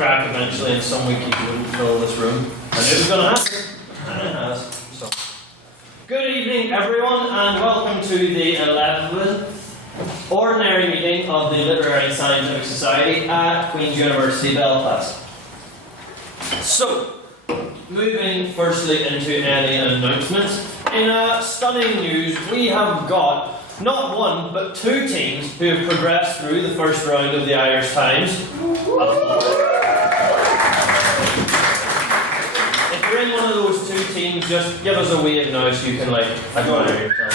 crack eventually, and some week you wouldn't fill this room. I knew it was going to happen, and it has. So, good evening, everyone, and welcome to the 11th Ordinary Meeting of the Literary and Scientific Society at Queen's University, Belfast. So, moving firstly into any announcements. In stunning news, we have got not one, but two teams who have progressed through the first round of the Irish Times. If you're in one of those two teams, just give us a wave now so you can, admire yourself.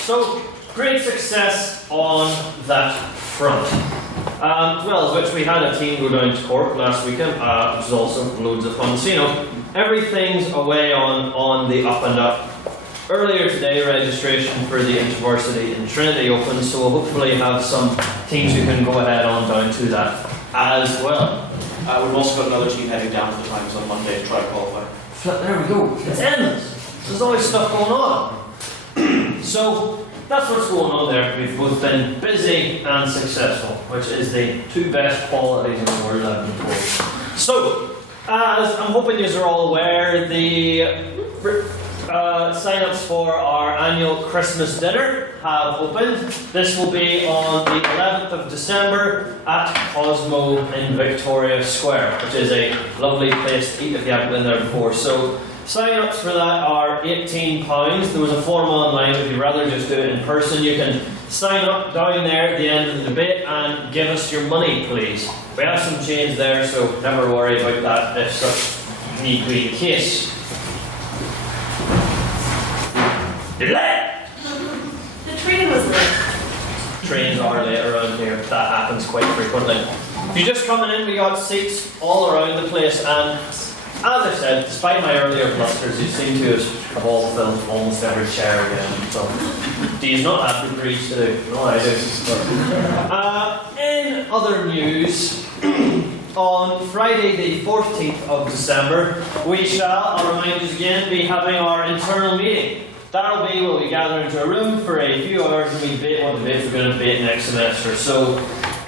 So, great success on that front. As well as which we had a team go down to Cork last weekend, which was also loads of fun. So, everything's away on the up and up. Earlier today, registration for the InterVarsity in Trinity opened, so we'll hopefully have some teams who can go ahead on down to that as well. We've also got another team heading down to the Times on Monday to try to qualify. There we go. It's endless. There's always stuff going on. So, that's what's going on there. We've both been busy and successful, which is the two best qualities in the world, I've been told. So, as I'm hoping you are all aware, the sign-ups for our annual Christmas dinner have opened. This will be on the 11th of December at Cosmo in Victoria Square, which is a lovely place to eat if you haven't been there before. So, sign-ups for that are £18. There was a form online, if you'd rather just do it in person. You can sign up down there at the end of the debate and give us your money, please. We have some change there, so never worry about that if such need be the case. The train was late. Trains are late around here. That happens quite frequently. If you're just coming in, we got seats all around the place, and as I said, despite my earlier blusters, you seem to have all filled almost every chair again. So, do you not have the breeze to do? No, I do. In other news, on Friday the 14th of December, we shall, I'll remind you again, be having our internal meeting. That'll be where we gather into a room for a few hours and we debate what debates we're going to debate next semester. So,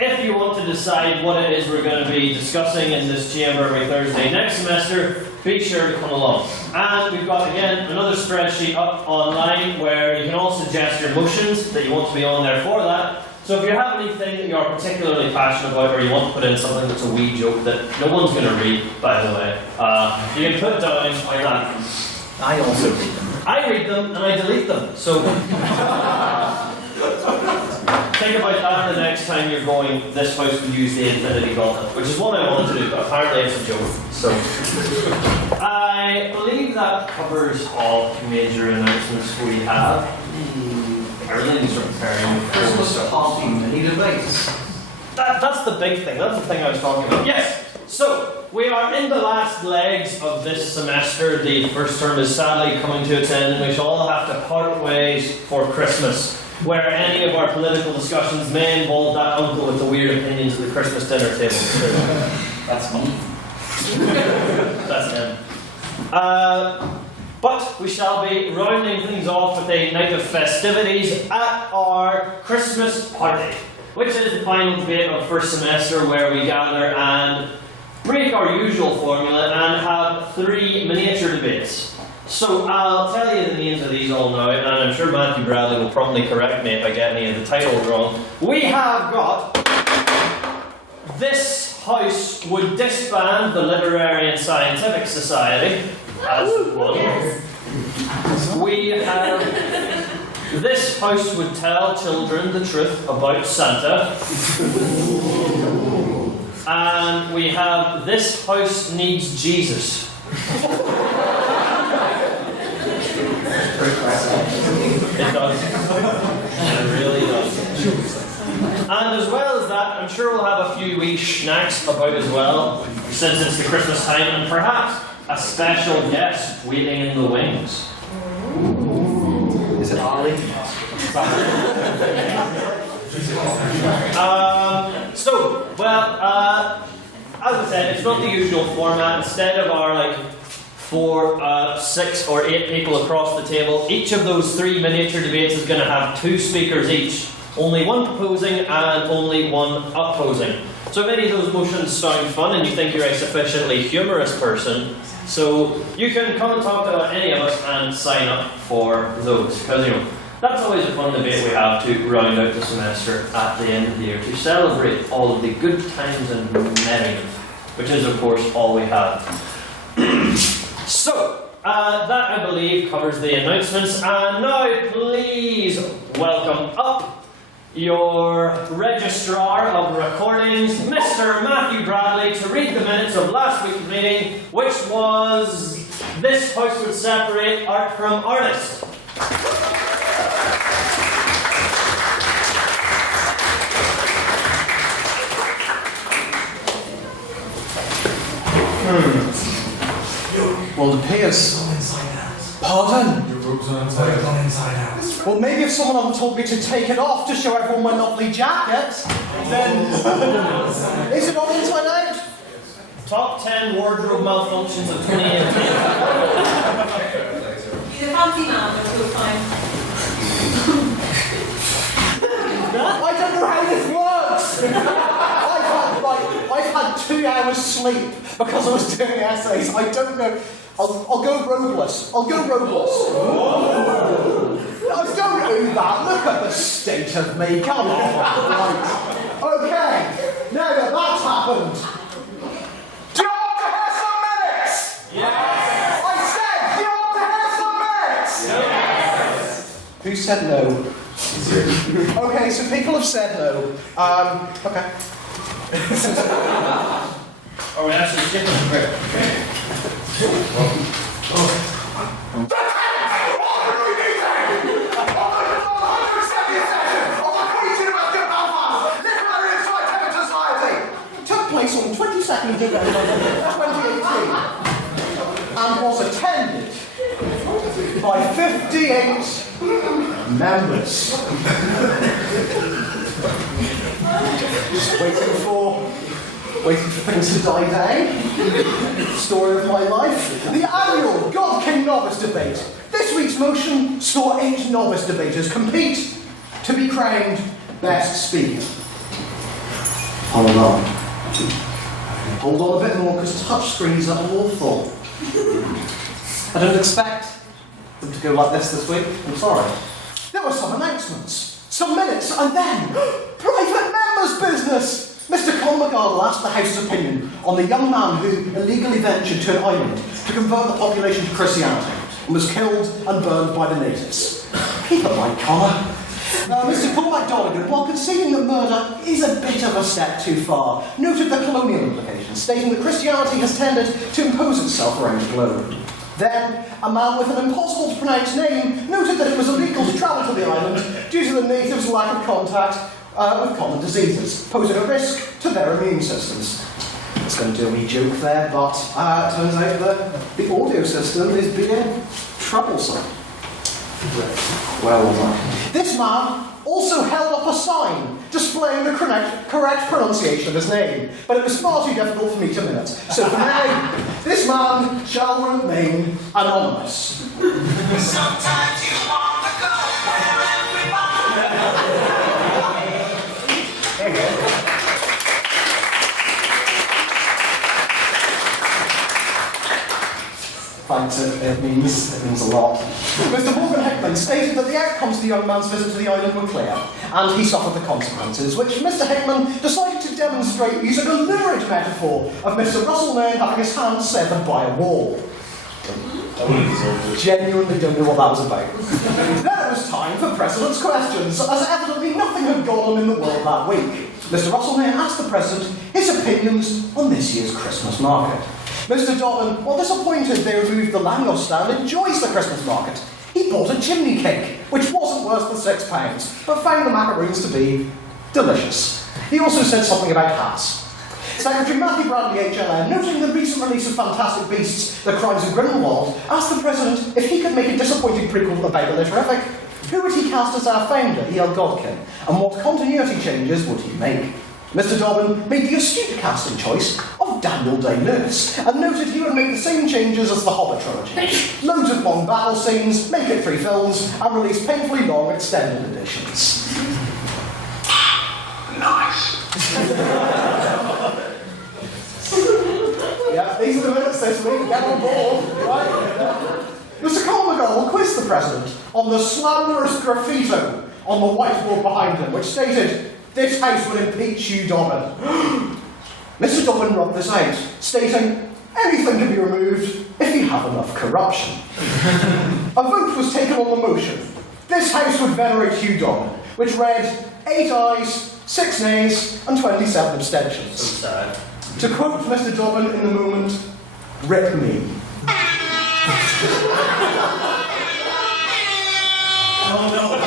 if you want to decide what it is we're going to be discussing in this chamber every Thursday next semester, be sure to come along. And we've got, again, another spreadsheet up online where you can all suggest your motions that you want to be on there for that. So if you have anything that you're particularly passionate about, or you want to put in something that's a wee joke that no one's going to read, by the way, you can put down like that. I also read them. I read them and I delete them. So think about that the next time you're going, this house would use the infinity gauntlet, which is what I wanted to do, but apparently it's a joke. So I believe that covers all major announcements we have. Everything's preparing. Christmas coffee mini debates. That's the big thing. That's the thing I was talking about. Yes! So, we are in the last legs of this semester. The first term is sadly coming to its end, and we shall all have to part ways for Christmas, where any of our political discussions may involve that uncle with the weird opinions at the Christmas dinner table. That's me. That's him. But we shall be rounding things off with a night of festivities at our Christmas party, which is the final debate of first semester where we gather and break our usual formula and have 3 miniature debates. So I'll tell you the names of these all now, and I'm sure Matthew Bradley will probably correct me if I get any of the titles wrong. We have got This House Would Disband the Literary and Scientific Society as one. Yes. We have This House Would Tell Children the Truth About Santa. And we have This House Needs Jesus. It does. It really does. And as well as that, I'm sure we'll have a few wee snacks about as well, since it's the Christmas time, and perhaps a special guest waiting in the wings. Is it Ollie? As I said, it's not the usual format. Instead of our 4, 6 or 8 people across the table, each of those 3 miniature debates is going to have 2 speakers each. Only one proposing and only one opposing. So if any of those motions sound fun and you think you're a sufficiently humorous person, so you can come and talk to any of us and sign up for those. Because, that's always a fun debate we have to round out the semester at the end of the year, to celebrate all of the good times and merriment, which is, of course, all we have. So, that, I believe, covers the announcements. And now, please welcome up your Registrar of Recordings, Mr. Matthew Bradley, to read the minutes of last week's meeting, which was "This house would separate art from artist." Well, it appears. Pardon? Your robe's on inside out. Well, maybe if someone hadn't told me to take it off to show everyone my lovely jacket, then... Is it on inside out? Top 10 wardrobe malfunctions of 2018. He's a fancy man, but he'll fine. I don't know how this works! I've had 2 hours sleep because I was doing essays. I don't know. I'll go robeless. I don't do that. Look at the state of me. Come on. Right. Okay. Now that that's happened, do you want to hear some minutes? Yes. I said, do you want to hear some minutes? Yes. Who said no? Okay, so people have said no. Okay. Are we actually skipping the break? Took place on 22nd of November 2018 and was attended by 58 members. Just waiting for things to die down. Story of my life. The annual God King Novice Debate. This week's motion saw 8 novice debaters compete to be crowned Best Speaker. Hold on. Hold on a bit more, because touchscreens are awful. I don't expect them to go like this week. I'm sorry. There were some announcements, some minutes, and then private members' business. Mr. Colin McGardle asked the House's opinion on the young man who illegally ventured to an island to convert the population to Christianity and was killed and burned by the natives. Keep it light, Connor. Mr. Paul MacDonaghan, while conceding that murder is a bit of a step too far, noted the colonial implications, stating that Christianity has tended to impose itself around the globe. Then, a man with an impossible to pronounce name noted that it was illegal to travel to the island due to the natives' lack of contact with common diseases, posing a risk to their immune systems. I was going to do a wee joke there, but it turns out that the audio system is being troublesome. Well, this man also held up a sign displaying the correct pronunciation of his name, but it was far too difficult for me to minute. So for now, this man shall remain anonymous. Sometimes you want to go where everybody... There you go. Thanks, it means a lot. Mr. Morgan Hickman stated that the outcomes of the young man's visit to the island were clear, and he suffered the consequences, which Mr. Hickman decided to demonstrate using a lurid metaphor of Mr. Russell Nairn having his hand severed by a wall. Genuinely don't know what that was about. Then it was time for President's questions, as evidently nothing had gone on in the world that week. Mr. Russell Nairn asked the President his opinions on this year's Christmas market. Mr. Dobbin, while disappointed they removed the lanyard stand, enjoys the Christmas market. He bought a chimney cake, which wasn't worse than £6, but found the macaroons to be delicious. He also said something about hats. Secretary Matthew Bradley, HLN, noting the recent release of Fantastic Beasts, The Crimes of Grindelwald, asked the President if he could make a disappointing prequel about the literatic. Who would he cast as our founder, E.L. Godkin, and what continuity changes would he make? Mr. Dobbin made the astute casting choice of Daniel Day-Lewis, and noted he would make the same changes as the Hobbit trilogy. Loads of long battle scenes, make it 3 films, and release painfully long extended editions. nice. Yeah, these are the minutes this week. Get on board, right? Mr. Colmagall quizzed the President on the slanderous graffito on the whiteboard behind him, which stated, "This House will impeach Hugh Dobbin." Mr. Dobbin rubbed this out, stating, "Anything can be removed if you have enough corruption." A vote was taken on the motion. This House would venerate Hugh Dobbin, which read 8 ayes, 6 nays, and 27 abstentions. So sad. To quote Mr. Dobbin in the moment, "Rip me." Oh no.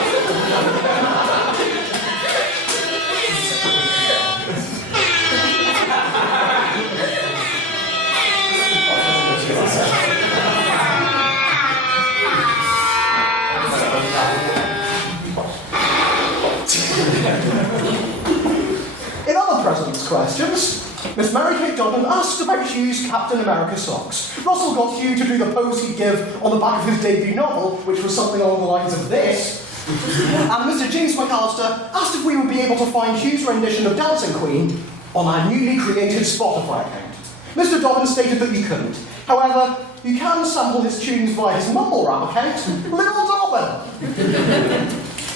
In other President's questions, Miss Mary Kate Dobbin asked about Hugh's Captain America socks. Russell got Hugh to do the pose he'd give on the back of his debut novel, which was something along the lines of this. And Mr. James McAllister asked if we would be able to find Hugh's rendition of Dancing Queen on our newly created Spotify account. Mr. Dobbin stated that you couldn't. However, you can sample his tunes via his mumble rap account, Little Dobbin.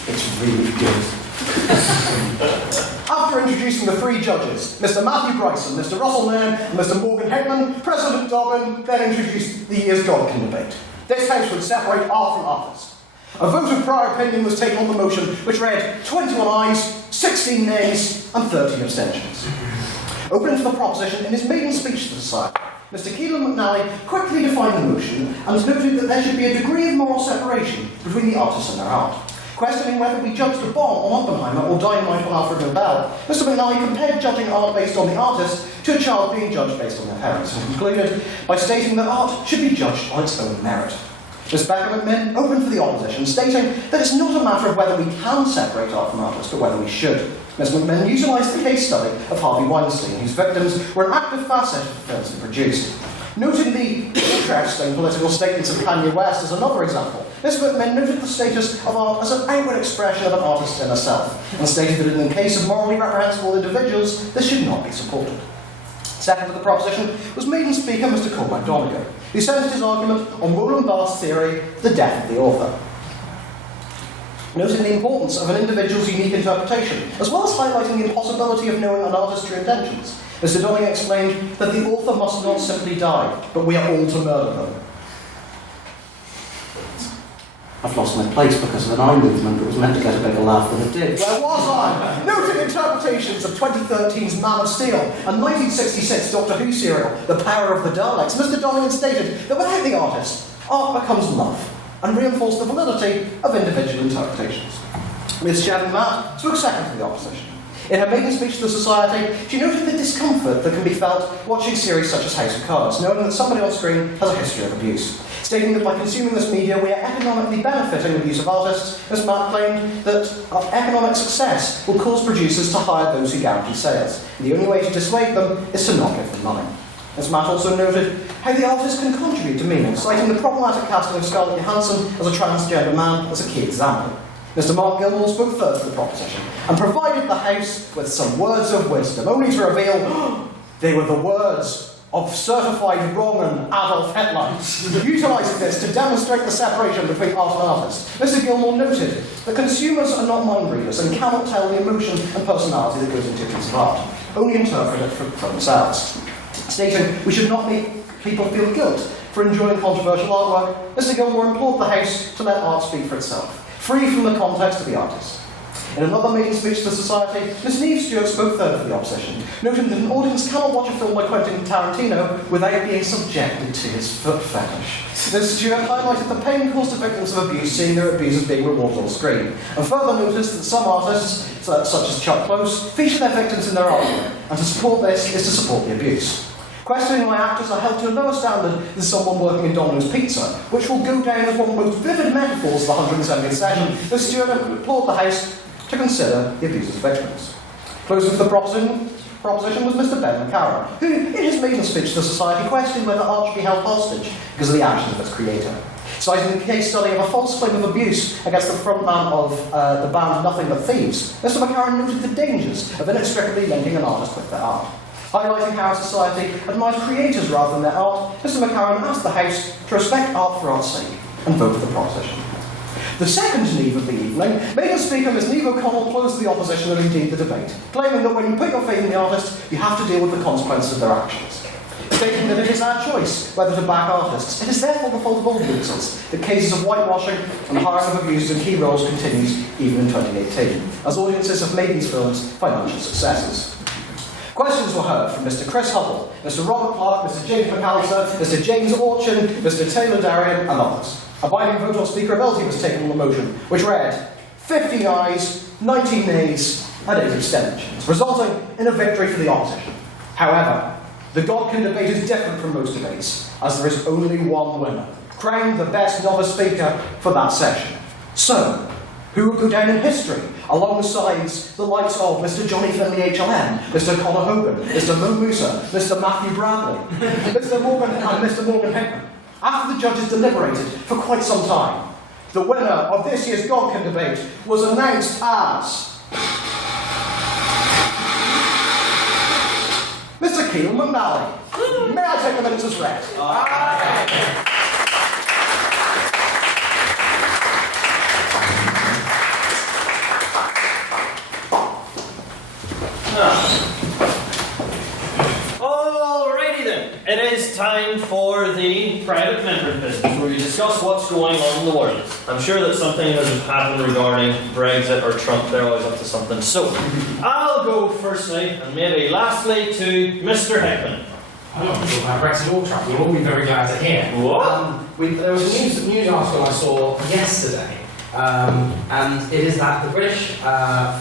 It's really good. After introducing the 3 judges, Mr. Matthew Bryson, Mr. Russell Nairn, and Mr. Morgan Hickman, President Dobbin then introduced the year's Godkin debate. This House would separate art from artist. A vote of prior opinion was taken on the motion, which read 21 ayes, 16 nays, and 13 abstentions. Opening for the proposition in his maiden speech to the Society, Mr. Keelan McNally quickly defined the motion and noted that there should be a degree of moral separation between the artists and their art. Questioning whether we judged a bomb on Oppenheimer or dynamite on Alfred Nobel, Mr. McNally compared judging art based on the artist to a child being judged based on their parents, and concluded by stating that art should be judged on its own merit. Ms. Becca McMinn opened for the opposition, stating that it's not a matter of whether we can separate art from artists, but whether we should. Ms. McMinn utilised the case study of Harvey Weinstein, whose victims were an active facet of the films he produced. Noting the interesting political statements of Kanye West as another example, Ms. McMinn noted the status of art as an outward expression of an artist's inner self, and stated that in the case of morally reprehensible individuals, this should not be supported. Second to the proposition was maiden speaker Mr. Cormac Donegal, who centred his argument on Roland Barthes' theory, the death of the author. Noting the importance of an individual's unique interpretation, as well as highlighting the impossibility of knowing an artist's true intentions, Mr. Donegal explained that the author must not simply die, but we are all to murder them. I've lost my place because of an eye movement that was meant to get a bigger laugh than it did. Where was I? Noting interpretations of 2013's Man of Steel and 1966 Doctor Who serial, The Power of the Daleks, Mr. Donegan stated that without the artist, art becomes love, and reinforced the validity of individual interpretations. Ms. Shannon Matt spoke second for the opposition. In her maiden speech to the Society, she noted the discomfort that can be felt watching series such as House of Cards, knowing that somebody on screen has a history of abuse. Stating that by consuming this media, we are economically benefiting the use of artists, Ms. Matt claimed that our economic success will cause producers to hire those who guarantee sales. And the only way to dissuade them is to not give them money. Ms. Matt also noted how the artist can contribute to meaning, citing the problematic casting of Scarlett Johansson as a transgender man as a key example. Mr. Mark Gilmore spoke third for the proposition and provided the House with some words of wisdom, only to reveal they were the words of certified wrong'un Adolf Hitler, utilising this to demonstrate the separation between art and artist. Mr. Gilmore noted that consumers are not mind readers and cannot tell the emotion and personality that goes into a piece of art, only interpret it for themselves. Stating we should not make people feel guilt for enjoying controversial artwork, Mr. Gilmore implored the House to let art speak for itself, free from the context of the artist. In another maiden speech to the Society, Ms. Neve Stewart spoke third for the opposition, noting that an audience cannot watch a film by Quentin Tarantino without being subjected to his foot fetish. Ms. Stewart highlighted the pain caused to victims of abuse seeing their abusers being rewarded on screen, and further noticed that some artists, such as Chuck Close, feature their victims in their artwork, and to support this is to support the abuse. Questioning why actors are held to a lower standard than someone working in Domino's Pizza, which will go down as one of the most vivid metaphors of the 170th session, Ms. Stewart implored the House to consider the abuser's victims. Closing for the proposition was Mr. Ben McCarran, who, in his maiden speech to the Society, questioned whether art should be held hostage because of the actions of its creator. Citing the case study of a false claim of abuse against the frontman of the band Nothing But Thieves, Mr. McCarran noted the dangers of inextricably linking an artist with their art. Highlighting how society admires creators rather than their art, Mr. McCarran asked the House to respect art for art's sake and vote for the proposition. The second Neve of the evening made the Speaker, Ms Neve O'Connell, close the opposition and indeed the debate, claiming that when you put your faith in the artist, you have to deal with the consequences of their actions. Stating that it is our choice whether to back artists, it is therefore the fault of all losers that cases of whitewashing and hiring of abusers in key roles continues even in 2018, as audiences have made these films financial successes. Questions were heard from Mr Chris Hubble, Mr Robert Clark, Mr James McAllister, Mr James Orchin, Mr Taylor Darien and others. A binding vote on speakerability was taken on the motion, which read 50 ayes, 19 nays and 8 abstentions, resulting in a victory for the opposition. However, the Godkin debate is different from most debates, as there is only one winner, crowned the best novice speaker for that session. So, who will go down in history alongside the likes of Mr Johnny Finley HLM, Mr Conor Hogan, Mr Mo Musa, Mr Matthew Bradley, Mr Morgan and Mr Morgan Hickman? After the judges deliberated for quite some time, the winner of this year's Godkin debate was announced as Mr Keelan McNally. May I take the minutes as read? Alrighty then, it is time for the private members' business, where we discuss what's going on in the world. I'm sure that something has happened regarding Brexit or Trump. They're always up to something. So, I'll go firstly and maybe lastly to Mr Hickman. I don't want to talk about Brexit or Trump. You'll all be very glad to hear. What? There was a news article I saw yesterday, and it is that the British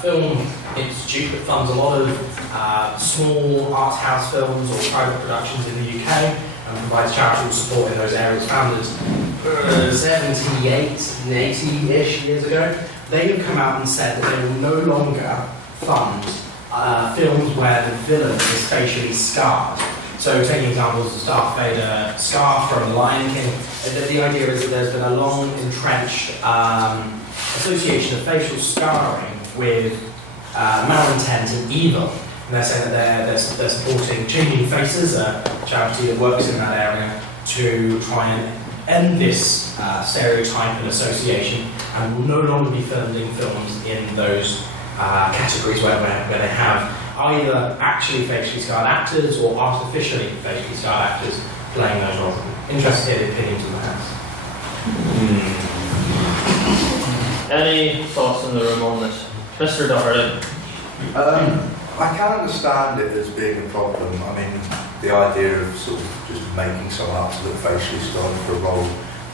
Film Institute, that funds a lot of small art house films or private productions in the UK and provides charitable support in those areas, founded 78 and 80-ish years ago, they have come out and said that they will no longer fund films where the villain is facially scarred. So, taking examples of Darth Vader, Scar from The Lion King, the idea is that there's been a long entrenched association of facial scarring with malintent and evil. And they're saying that they're supporting Changing Faces, a charity that works in that area, to try and end this stereotype and association, and will no longer be funding films in those categories where they have either actually facially scarred actors or artificially facially scarred actors playing those roles. Interested in opinions of the House. Any thoughts in the room on this? Mr Doherty. I can understand it as being a problem. I mean, the idea of sort of just making someone up to look facially scarred for a role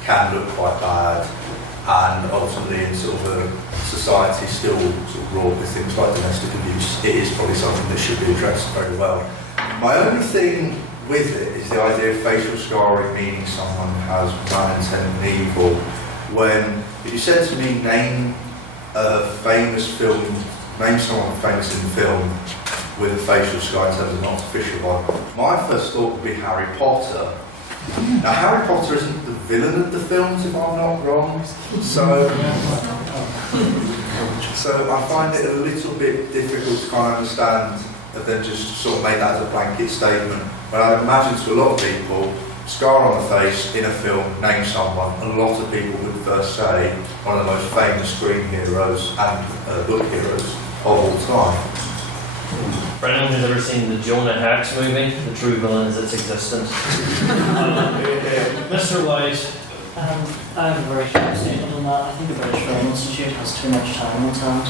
can look quite bad, and ultimately in sort of a society still sort of wrought with things like domestic abuse, it is probably something that should be addressed very well. My only thing with it is the idea of facial scarring meaning someone has malintent and evil. When, if you said to me, name someone famous in film with a facial scar in terms of an artificial one, my first thought would be Harry Potter. Now, Harry Potter isn't the villain of the films, if I'm not wrong, so I find it a little bit difficult to kind of understand and then just sort of make that as a blanket statement. But I imagine to a lot of people, scar on the face in a film, name someone, a lot of people would first say one of the most famous screen heroes and book heroes of all time. For anyone who's ever seen the Jonah Hex movie, the true villain is its existence. Mr. Wise. I have a very short statement on that. I think the British Film Institute has too much time on its hands.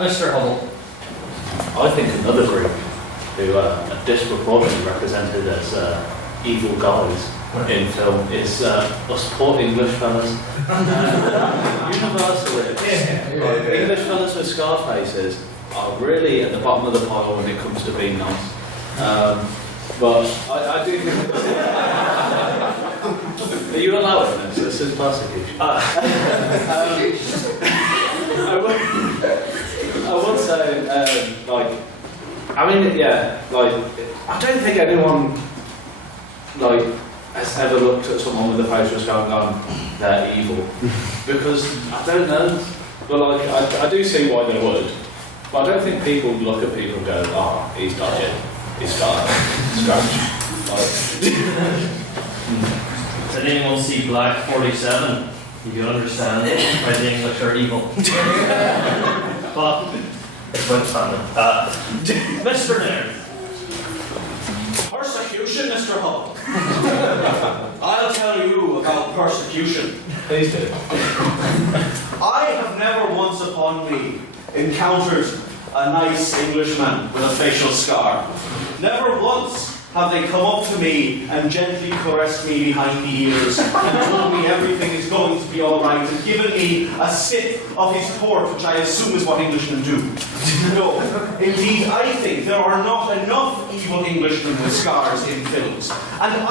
Mr. Hubble. I think another group who are disproportionately represented as evil guys in film is us poor English fellas. Universally, English fellas with scar faces are really at the bottom of the pile when it comes to being nice. But I do think... Are you allowing this? This is persecution. I would say, I don't think anyone, has ever looked at someone with a facial scar and gone, they're evil? Because I don't know. But like, I do see why they would. But I don't think people look at people and go, oh, he's dodgy. He's got a scratch. Did anyone see Black 47? You can understand why the English are evil. But it's about famine. Mr. Nairn. Persecution, Mr. Hull. I'll tell you about persecution. Please do. I have never once upon me encountered a nice Englishman with a facial scar. Never once have they come up to me and gently caressed me behind the ears and told me everything is going to be alright and given me a sip of his port, which I assume is what Englishmen do. No, indeed, I think there are not enough evil Englishmen with scars in films. And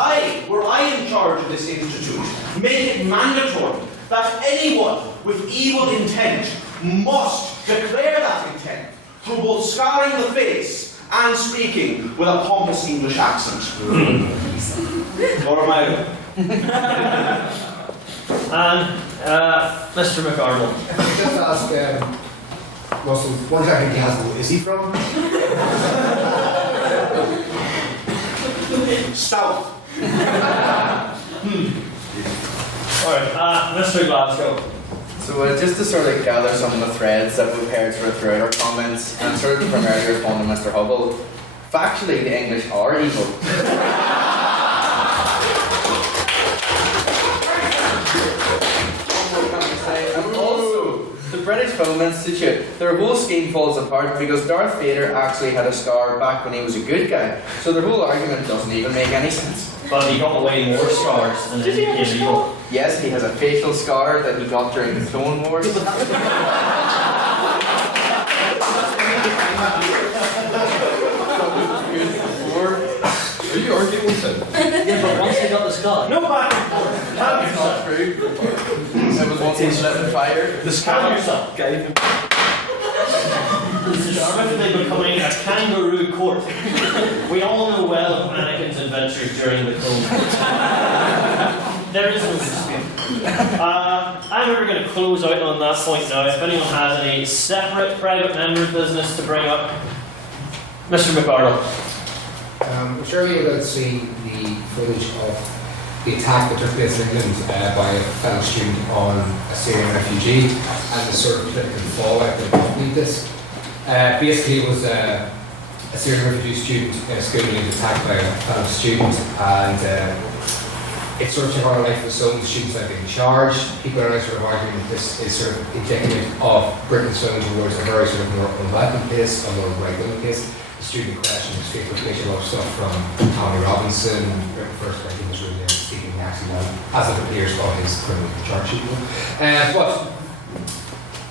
were I in charge of this institute, make it mandatory that anyone with evil intent must declare that intent through both scarring the face and speaking with a pompous English accent. Or am I? And Mr. McArdle. Just ask Russell, what exactly Glasgow is he from? South. Alright, Mr. Glasgow. So just to sort of gather some of the threads that we've heard sort of throughout our comments and sort of primarily respond to Mr. Hubble, factually the English are evil. And also, the British Film Institute, their whole scheme falls apart because Darth Vader actually had a scar back when he was a good guy. So their whole argument doesn't even make any sense. But he got way more scars and then he became evil. Yes, he has a facial scar that he got during the Clone Wars. Are you arguing with him? Yeah, but once they got the scar. No back and forth. Calm That's yourself. not true. It was once he lit the fire. Calm yourself. Gave him. This is swiftly becoming a kangaroo court. We all know well of Anakin's adventures during the Clone Wars. There is no dispute. I'm never going to close out on that point now. If anyone has any separate private member business to bring up, Mr. McArdle. Surely you've seen the footage of the attack that took place in England by a fellow student on a Syrian refugee and the sort of political fallout that accompanied this. Basically, it was a Syrian refugee student in a school being attacked by a fellow student, and it sort of took on a life of its own. The students are being charged. People are now sort of arguing that this is sort of indicative of Britain's going towards a very sort of more unwelcome pace, a more right-wing pace. The student in question was faced with a lot of stuff from Tommy Robinson. First, I think was really speaking actually as it appears on his criminal charge sheet. But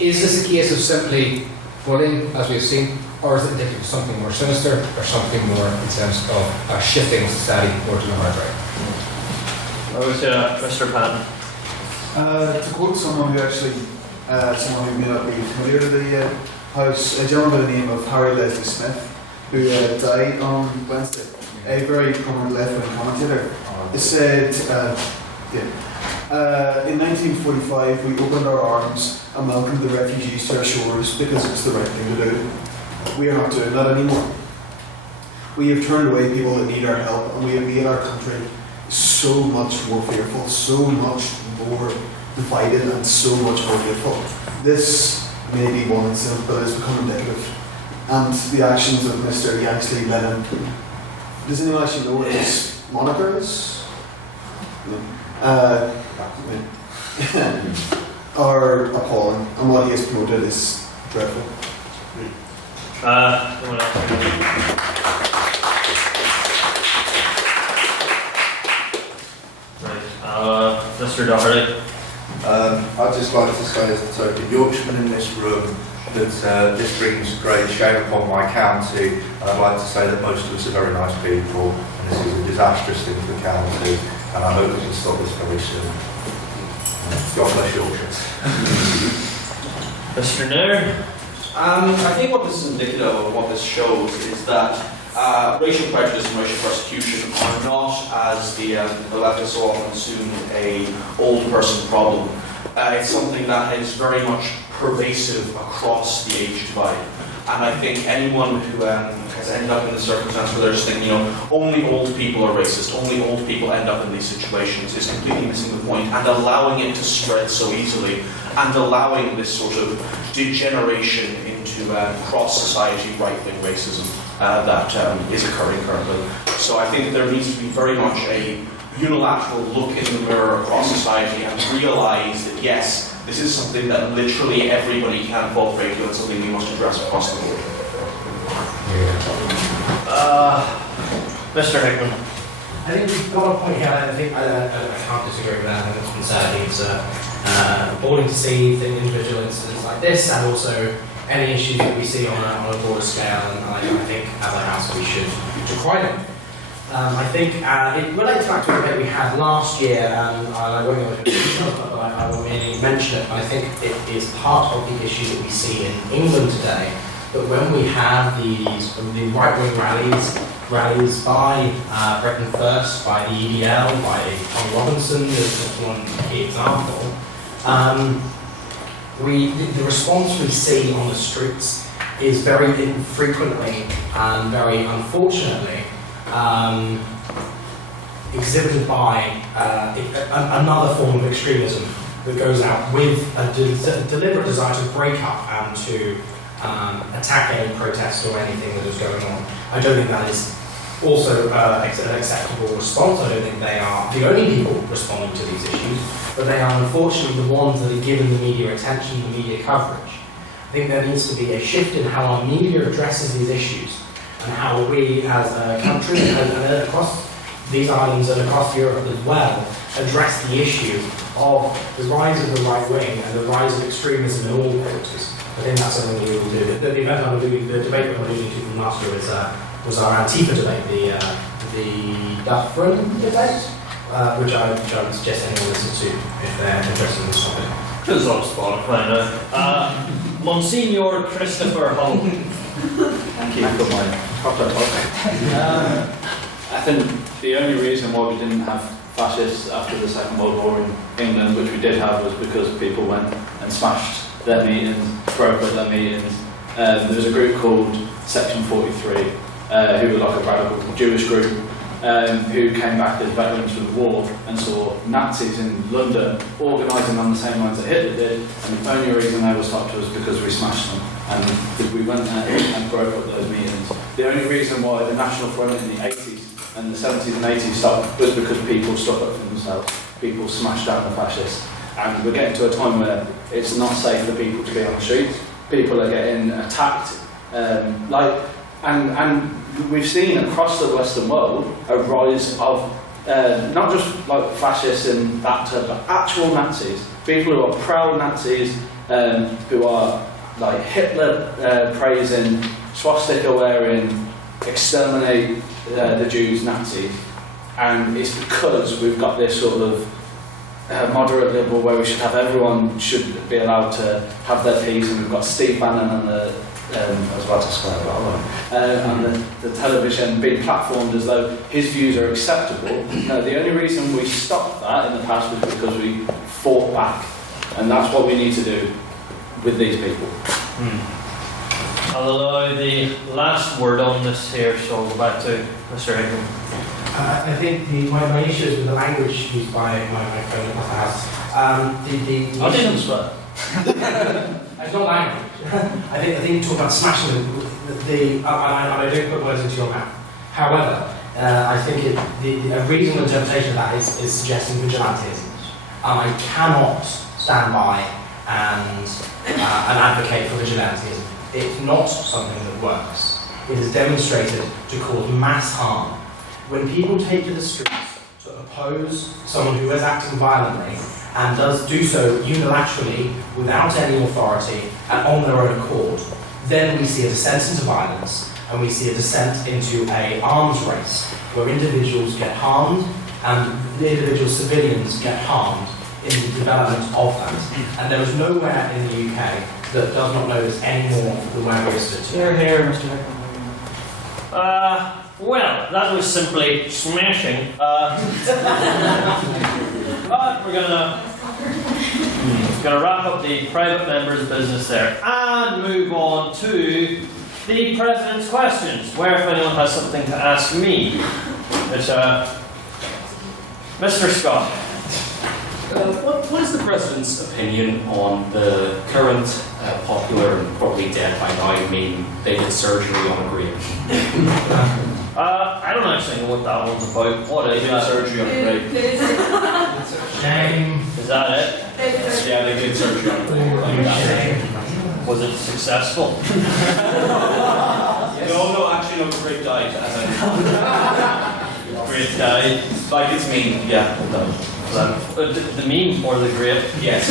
is this a case of simply bullying, as we've seen, or is it indicative of something more sinister, or something more in terms of a shifting society more to the hard right? Over to Mr. Patton. To quote someone who actually, someone who may not be familiar with the house, a gentleman by the name of Harry Leslie Smith, who died on Wednesday, a very prominent left-wing commentator, he said, in 1945 we opened our arms and welcomed the refugees to our shores because it's the right thing to do. We are not doing that anymore. We have turned away people that need our help, and we have made our country so much more fearful, so much more divided, and so much more hateful. This may be one incident, but it has become indicative. And the actions of Mr. Yansley Lennon, does anyone actually know what his moniker is? Are appalling, and what he has promoted is dreadful. Anyone else? Right, Mr. Doherty. I'd just like to say, as a token Yorkshireman in this room, that this brings great shame upon my county, and I'd like to say that most of us are very nice people, and this is a disastrous thing for the county, and I hope we can stop this very soon. God bless Yorkshire. Mr. Nairn. I think what this is indicative of, what this shows, is that Racial prejudice and racial persecution are not, as the leftists so often assume, a old person problem. It's something that is very much pervasive across the age divide. And I think anyone who has ended up in the circumstance where they're just thinking, only old people are racist, only old people end up in these situations, is completely missing the point and allowing it to spread so easily and allowing this sort of degeneration into cross-society right-wing racism that is occurring currently. So I think there needs to be very much a unilateral look in the mirror across society and realise that yes, this is something that literally everybody can fall prey to and something we must address across the board. Mr. Hickman. I think we've got a point here. I think I can't disagree with that. I think it's appalling to see individual incidents like this, and also any issues that we see on a broader scale. And I think as a house we should decry them. I think it relates back to a debate we had last year, and I won't go into details, but I will merely mention it. I think it is part of the issue that we see in England today, that when we have these the right-wing rallies by Britain First, by the EDL, by Tom Robinson, as just one key example, the response we see on the streets is very infrequently and very unfortunately exhibited by another form of extremism that goes out with a deliberate desire to break up and to attack any protest or anything that is going on. I don't think that is also an acceptable response. I don't think they are the only people responding to these issues, but they are unfortunately the ones that are given the media attention, the media coverage. I think there needs to be a shift in how our media addresses these issues, and how we as a country and across these islands and across Europe as well address the issue of the rise of the right wing and the rise of extremism in all quarters. I think that's something we will do. The event I'm doing, the debate I'm alluding to from last year was our Antifa debate, the Dufferin debate, which I would suggest anyone listen to if they're interested in this topic. It's on Spotify now. Monsignor Christopher Hull. Thank you for my proper talk. I think the only reason why we didn't have fascists after the Second World War in England, which we did have, was because people went and smashed their meetings, broke up their meetings. There was a group called Section 43, who were like a radical Jewish group, who came back as veterans from the war and saw Nazis in London organising on the same lines that Hitler did, and the only reason they were stopped was because we smashed them. And we went there and broke up those meetings. The only reason why the National Front in the 80s and the 70s and 80s stopped was because people stuck up for themselves. People smashed down the fascists. And we're getting to a time where it's not safe for people to be on the streets. People are getting attacked. And we've seen across the Western world a rise of not just like fascists in that term, but actual Nazis. People who are proud Nazis, who are like Hitler praising, swastika wearing, exterminate the Jews, Nazis, and it's because we've got this sort of moderate liberal where we should have everyone should be allowed to have their piece, and we've got Steve Bannon on the I was about to swear on the television being platformed as though his views are acceptable. No, the only reason we stopped that in the past was because we fought back, and that's what we need to do with these people. I'll allow the last word on this here, so I'll go back to Mr. Hickman. I think my issue is with the language used by my friend at the house. I didn't swear. It's not language. I think you talk about smashing and I don't put words into your mouth. However, I think a reasonable interpretation of that is suggesting vigilantism. I cannot stand by and advocate for vigilantism. It's not something that works. It is demonstrated to cause mass harm. When people take to the streets to oppose someone who is acting violently and does do so unilaterally without any authority and on their own accord, then we see a descent into violence and we see a descent into an arms race where individuals get harmed and the individual civilians get harmed in the development of that. And there is nowhere in the UK that does not know this any more than where we are stood today. Here, Mr. Hickman. Well, that was simply smashing. But we're gonna wrap up the private members' business there and move on to the President's questions, where if anyone has something to ask me, it's Mr. Scott. What is the President's opinion on the current popular and probably dead by now meme, they did surgery on a grave? I don't actually know what that one's about. What is that? Surgery on a grave. Shame. Is that it? Yeah, they did surgery on a grave. Like that. Was it successful? No, actually, no, Great died. As Great guy. like it's me, yeah, no. The meme or the grape? Yes.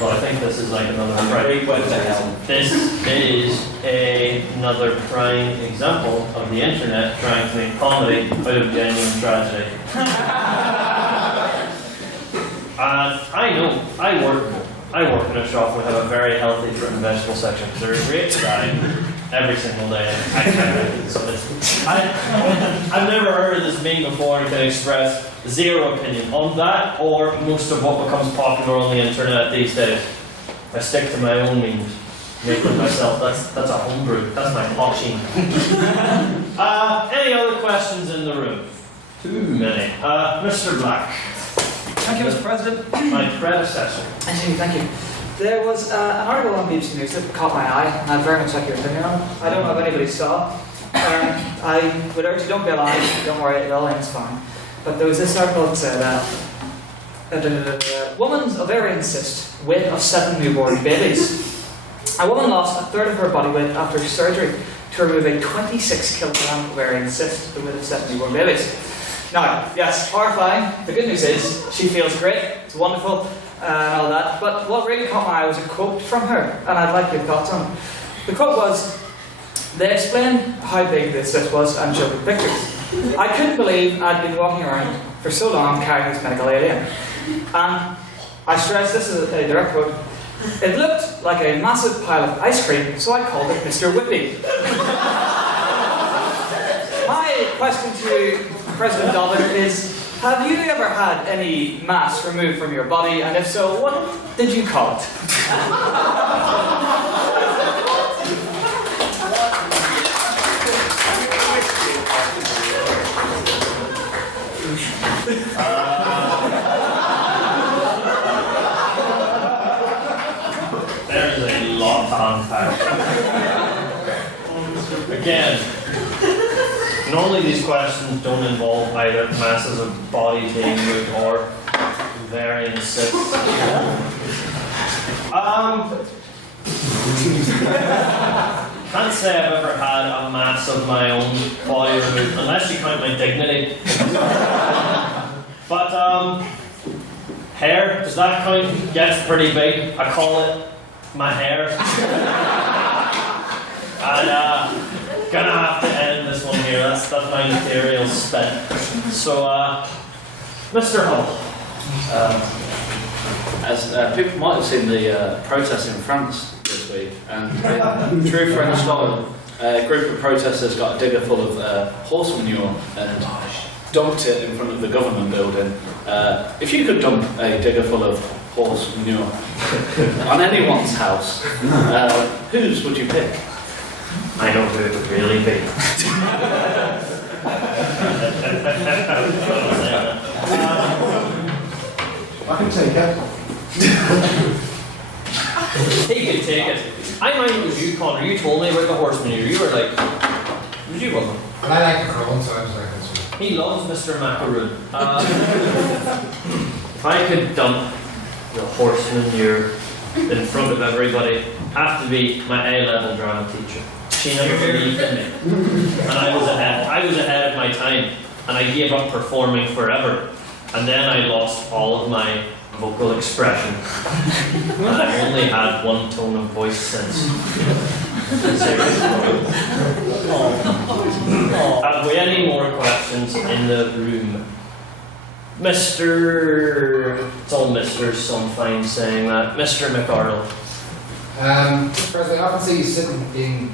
Well, I think this is like another Great went to hell. This is another prime example of the internet trying to make comedy out of genuine tragedy. And I know, I work in a shop we have a very healthy fruit and vegetable section. They're a great guy every single day. I can't so I've never heard of this meme before and can express zero opinion on that or most of what becomes popular on the internet these days. I stick to my own memes. Make them myself. That's a homebrew. That's my hot sheen. Any other questions in the room? Too many. Mr. Black. Thank you, Mr. President. My predecessor. Thank you. There was an article on BBC News that caught my eye, and I'd very much like your opinion on it. I don't know if anybody saw it. I would urge you, don't be alarmed, don't worry, it all ends fine. But there was this article that said, woman's ovarian cyst, weight of 7 newborn babies. A woman lost a third of her body weight after surgery to remove a 26 kilogram ovarian cyst, the weight of 7 newborn babies. Now, yes, horrifying. The good news is she feels great, it's wonderful, and all that. But what really caught my eye was a quote from her, and I'd like your thoughts on it. The quote was, they explained how big this cyst was and showed me pictures. I couldn't believe I'd been walking around for so long carrying this medical alien. And I stress this is a direct quote. It looked like a massive pile of ice cream, so I called it Mr. Whippy. My question to you, President Dobbin, is have you ever had any mass removed from your body, and if so, what did you call it? There's a lot to unpack. Again, normally these questions don't involve either masses of body being moved or ovarian cysts. Can't say I've ever had a mass of my own body removed, unless you count my dignity. But hair, does that count? Gets pretty big. I call it my hair. And gonna have to end this one here. That's my material spent. So, Mr. Hubble. As people might have seen the protests in France this week, and in true French style, a group of protesters got a digger full of horse manure and dumped it in front of the government building. If you could dump a digger full of horse manure on anyone's house, whose would you pick? I know who it would really be. I can take it. He could take it. I mind it was you, Connor. You told me about the horse manure. You were like, it was you, wasn't it? I like the curl, so I was like, that's He loves Mr. Macaroon. If I could dump the horse manure in front of everybody, have to be my A-level drama teacher. She never believed in me. And I was ahead of my time. And I gave up performing forever. And then I lost all of my vocal expression. And I've only had one tone of voice since. Have we any more questions in the room? Mr. It's all Mr. Some fine saying that. Mr. McArdle. President, I often see you sitting in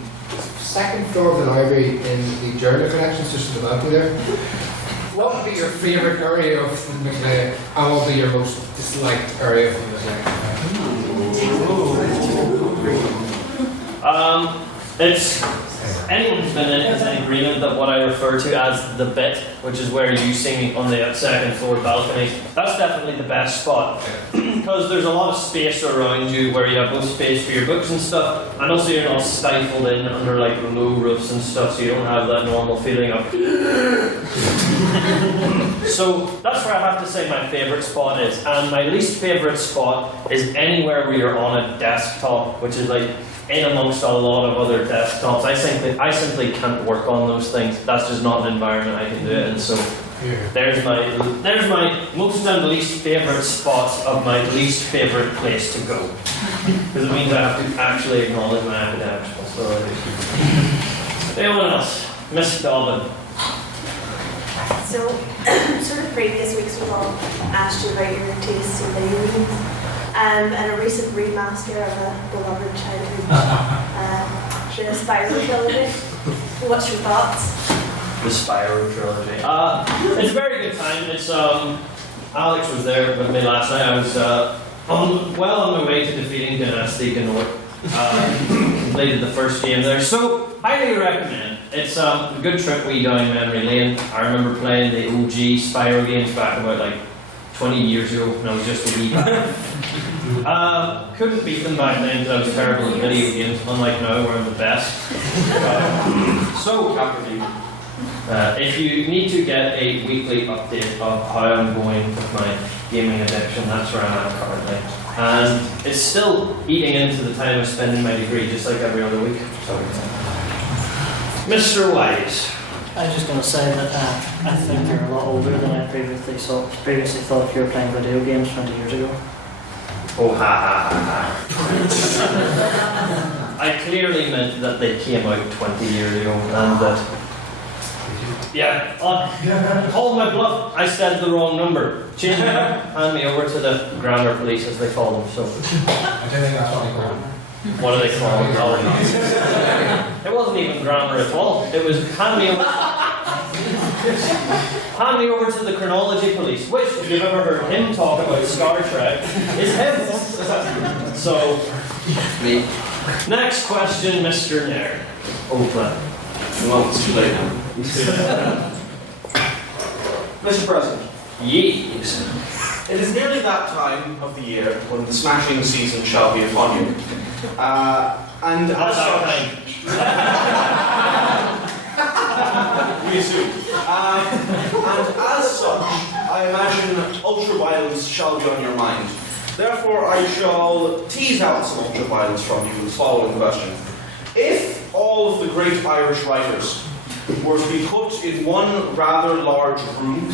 second floor of the library in the journal collections, just in the balcony there. What would be your favourite area of the McLean, and what would be your most disliked area of the McLean? It's anyone who's been in it is in agreement that what I refer to as the bit, which is where you see me on the second floor balcony, that's definitely the best spot. Because there's a lot of space around you where you have both space for your books and stuff, and also you're not stifled in under like low roofs and stuff, so you don't have that normal feeling of so that's where I have to say my favourite spot is. And my least favourite spot is anywhere where you're on a desktop, which is like in amongst a lot of other desktops. I simply can't work on those things. That's just not an environment I can do it in. So there's my most and least favourite spot of my least favourite place to go. Because it means I have to actually acknowledge my academic responsibilities. Anyone else? Miss Dobbin. So, sort of previous weeks we've all asked you about your tastes in video games. And a recent remaster of a beloved childhood, the Spyro trilogy. What's your thoughts? The Spyro trilogy. It's a very good time. It's Alex was there with me last night. I was on my way to defeating Dynasty Gnort. Completed the first game there, so highly recommend. It's a good trip we down memory lane. I remember playing the OG Spyro games back about like 20 years ago when I was just a wee lad. Couldn't beat them back then because I was terrible at video games, unlike now where I'm the best. So, if you need to get a weekly update of how I'm going with my gaming addiction, that's where I'm at currently. And it's still eating into the time I spend in my degree, just like every other week. So, Mr. Wise. I was just going to say that I think you're a lot older than I previously thought if you were playing video games 20 years ago. Oh, ha ha ha. I clearly meant that they came out 20 years ago and that. Yeah, hold my bluff, I said the wrong number. Change it up, hand me over to the grammar police as they call them. So. I don't think that's what they call them. What do they call them? It wasn't even grammar at all. It was hand me over to the chronology police, which, if you've ever heard him talk about Star Trek, is him. So, me. Next question, Mr. Nairn. Open. Well, it's too late now. Mr. President. Yes. It is nearly that time of the year when the smashing season shall be upon you. And as such... We assume. And as such, I imagine ultra-violence shall be on your mind. Therefore, I shall tease out some ultra-violence from you with the following question. If all of the great Irish writers were to be put in one rather large room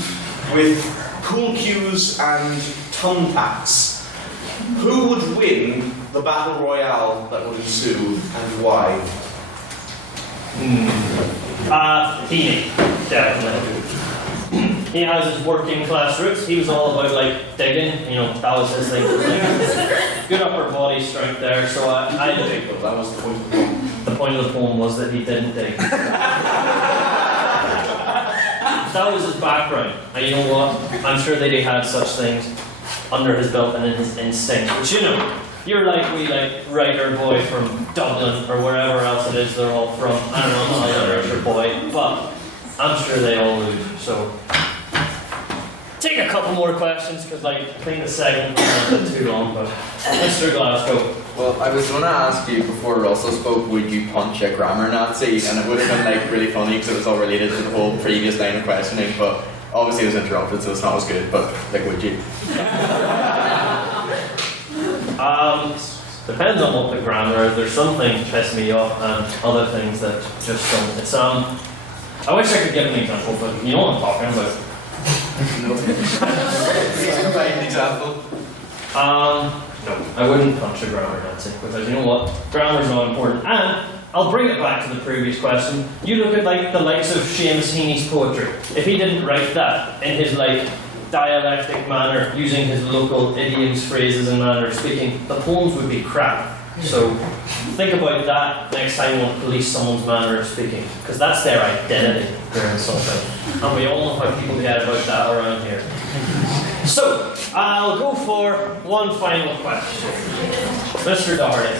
with pool cues and thumbtacks, who would win the battle royale that would ensue and why? Heaney, definitely. He has his working class roots. He was all about like digging, that was his thing. Good upper body strength there, so I dig. That was the point of the poem. The point of the poem was that he didn't dig. That was his background. And you know what? I'm sure that he had such things under his belt and in his instinct. But you're like writer boy from Dublin or wherever else it is they're all from. I don't know, I'm not an Irishman boy, but I'm sure they all would. So take a couple more questions because I think the segment was a bit too long. But Mr. Glasgow. Well, I was going to ask you before Russell spoke, would you punch a grammar Nazi? And it would have been really funny because it was all related to the whole previous line of questioning. But obviously it was interrupted, so it's not as good. But would you? Depends on what the grammar is. There's some things piss me off and other things that just don't. It's I wish I could give an example, but you know what I'm talking about. No. Provide an example. No, I wouldn't punch a grammar Nazi because you know what? Grammar's not important. And I'll bring it back to the previous question. You look at the likes of Seamus Heaney's poetry. If he didn't write that in his dialectic manner, using his local idioms, phrases and manner of speaking, the poems would be crap. So think about that next time you want to police someone's manner of speaking, because that's their identity they're insulting. And we all know how people get about that around here. So, I'll go for one final question. Mr. Doherty.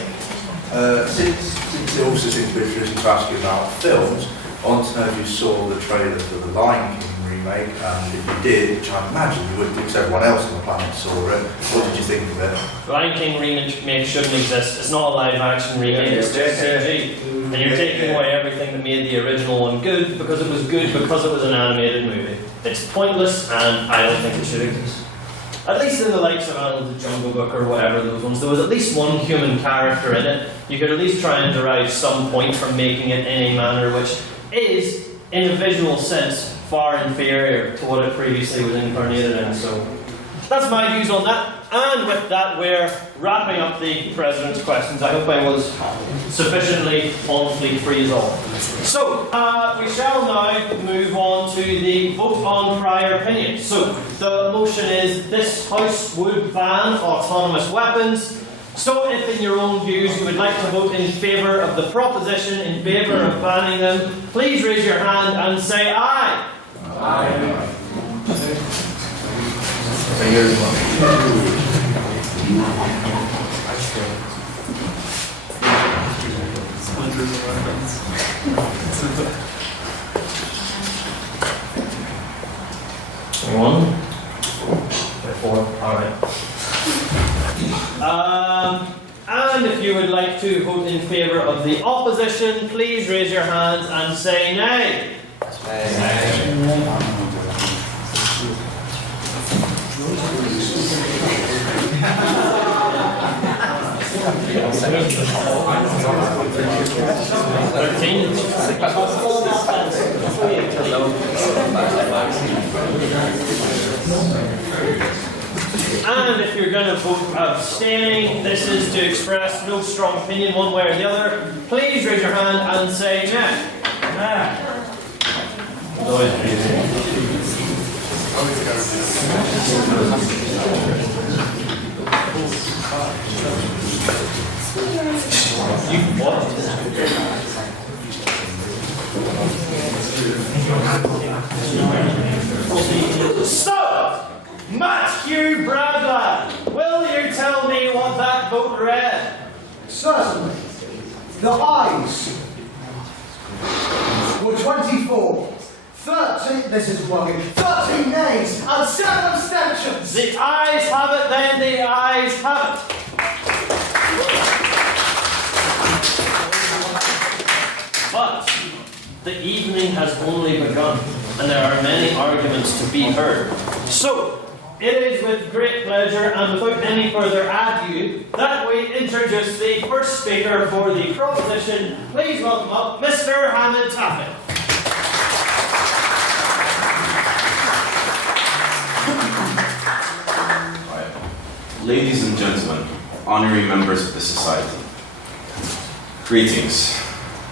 Since it also seems a bit tricky to ask you about films, I want to know if you saw the trailer for the Lion King remake, and if you did, which I imagine you would, because everyone else on the planet saw it, what did you think of it? Lion King remake shouldn't exist. It's not a live action remake, it's just CG. And you're taking away everything that made the original one good because it was an animated movie. It's pointless, and I don't think it should exist. At least in the likes of the Jungle Book or whatever those ones, there was at least one human character in it. You could at least try and derive some point from making it in a manner which is, in a visual sense, far inferior to what it previously was incarnated in. So that's my views on that. And with that, we're wrapping up the President's questions. I hope I was sufficiently on fleek for you all. So, we shall now move on to the vote on prior opinions. So, the motion is this House would ban autonomous weapons. So, if in your own views you would like to vote in favour of the proposition, in favour of banning them, please raise your hand and say aye. Aye. One, four, alright. And if you would like to vote in favour of the opposition, please raise your hands and say nay. And if you're going to vote abstaining, this is to express no strong opinion one way or the other. Please raise your hand and say nay. So, Matthew Bradley, will you tell me what that vote read? Certainly. The ayes were 24. 13, this is wrong, 13 nays and 7 abstentions. The ayes have it then, the ayes have it. But the evening has only begun, and there are many arguments to be heard. So, it is with great pleasure and without any further ado that we introduce the first speaker for the proposition. Please welcome up Mr. Hamid Taffet. Ladies and gentlemen, honorary members of the society, greetings.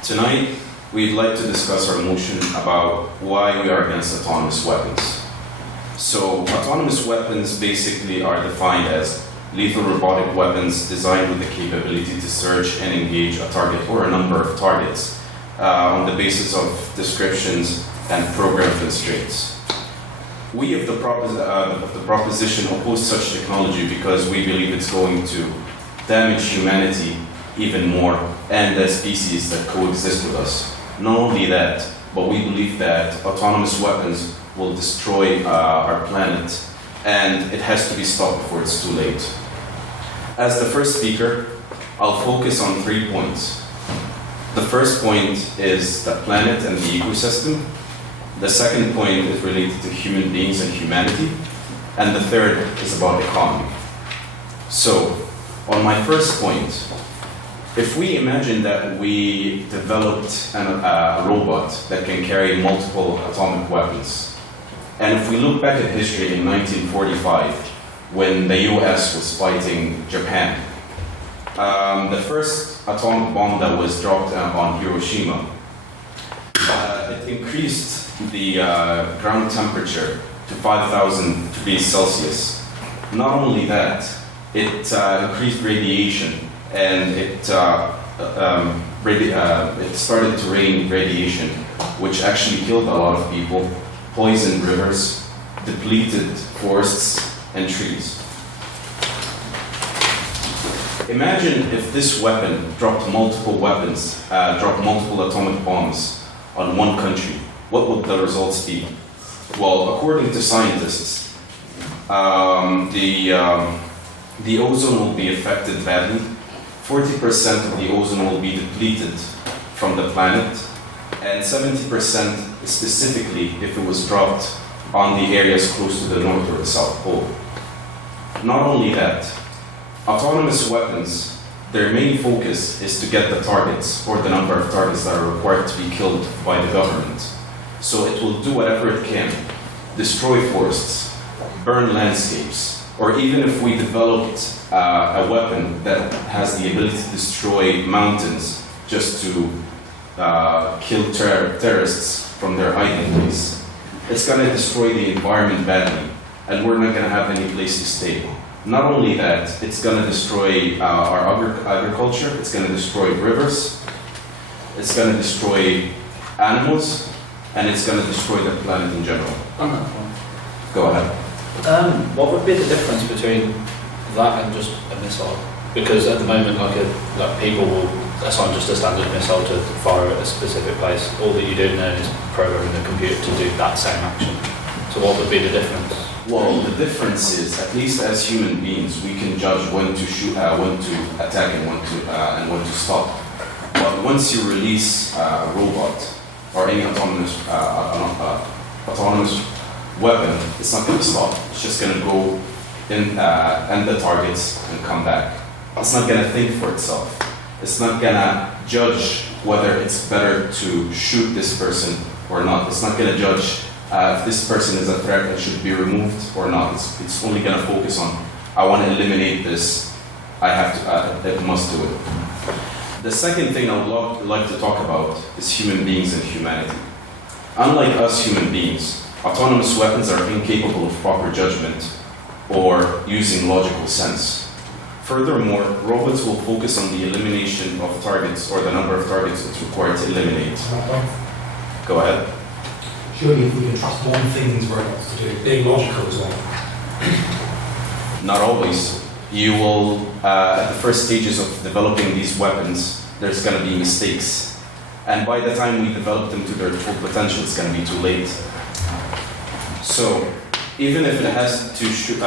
Tonight, we'd like to discuss our motion about why we are against autonomous weapons. So, autonomous weapons basically are defined as lethal robotic weapons designed with the capability to search and engage a target or a number of targets on the basis of descriptions and program constraints. We of the proposition oppose such technology because we believe it's going to damage humanity even more and the species that coexist with us. Not only that, but we believe that autonomous weapons will destroy our planet, and it has to be stopped before it's too late. As the first speaker, I'll focus on 3 points. The first point is the planet and the ecosystem. The second point is related to human beings and humanity. And the third is about economy. So, on my first point, if we imagine that we developed a robot that can carry multiple atomic weapons, and if we look back at history in 1945, when the US was fighting Japan, the first atomic bomb that was dropped on Hiroshima, it increased the ground temperature to 5,000 degrees Celsius. Not only that, it increased radiation and it started to rain radiation, which actually killed a lot of people, poisoned rivers, depleted forests and trees. Imagine if this weapon dropped multiple atomic bombs on one country. What would the results be? Well, according to scientists, the ozone will be affected badly. 40% of the ozone will be depleted from the planet, and 70% specifically if it was dropped on the areas close to the North or the South Pole. Not only that, autonomous weapons, their main focus is to get the targets or the number of targets that are required to be killed by the government. So it will do whatever it can, destroy forests, burn landscapes, or even if we developed a weapon that has the ability to destroy mountains just to kill terrorists from their hiding place, it's going to destroy the environment badly, and we're not going to have any place to stay. Not only that, it's going to destroy our agriculture, it's going to destroy rivers, it's going to destroy animals, and it's going to destroy the planet in general. Go ahead. What would be the difference between that and just a missile? Because at the moment, like people will assign just a standard missile to fire at a specific place. All that you do then is programming the computer to do that same action. So what would be the difference? Well, the difference is, at least as human beings, we can judge when to shoot, when to attack, and when to stop. But once you release a robot or any autonomous weapon, it's not going to stop. It's just going to go in and the targets and come back. It's not going to think for itself. It's not going to judge whether it's better to shoot this person or not. It's not going to judge if this person is a threat and should be removed or not. It's only going to focus on, I want to eliminate this, I must do it. The second thing I would like to talk about is human beings and humanity. Unlike us human beings, autonomous weapons are incapable of proper judgment or using logical sense. Furthermore, robots will focus on the elimination of targets or the number of targets it's required to eliminate. Go ahead. Surely if we can trust one thing these robots to do, being logical as well. Not always. You will, at the first stages of developing these weapons, there's going to be mistakes. And by the time we develop them to their full potential, it's going to be too late. So, even if it has to shoot,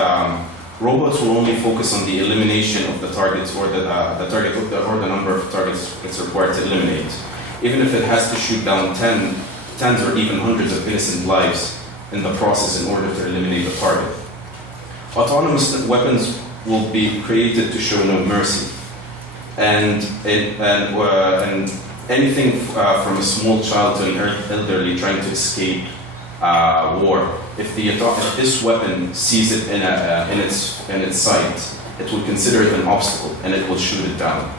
robots will only focus on the elimination of the targets or the target or the number of targets it's required to eliminate. Even if it has to shoot down tens or even hundreds of innocent lives in the process in order to eliminate the target. Autonomous weapons will be created to show no mercy, and anything from a small child to an elderly trying to escape war. If this weapon sees it in its sight, it will consider it an obstacle and it will shoot it down.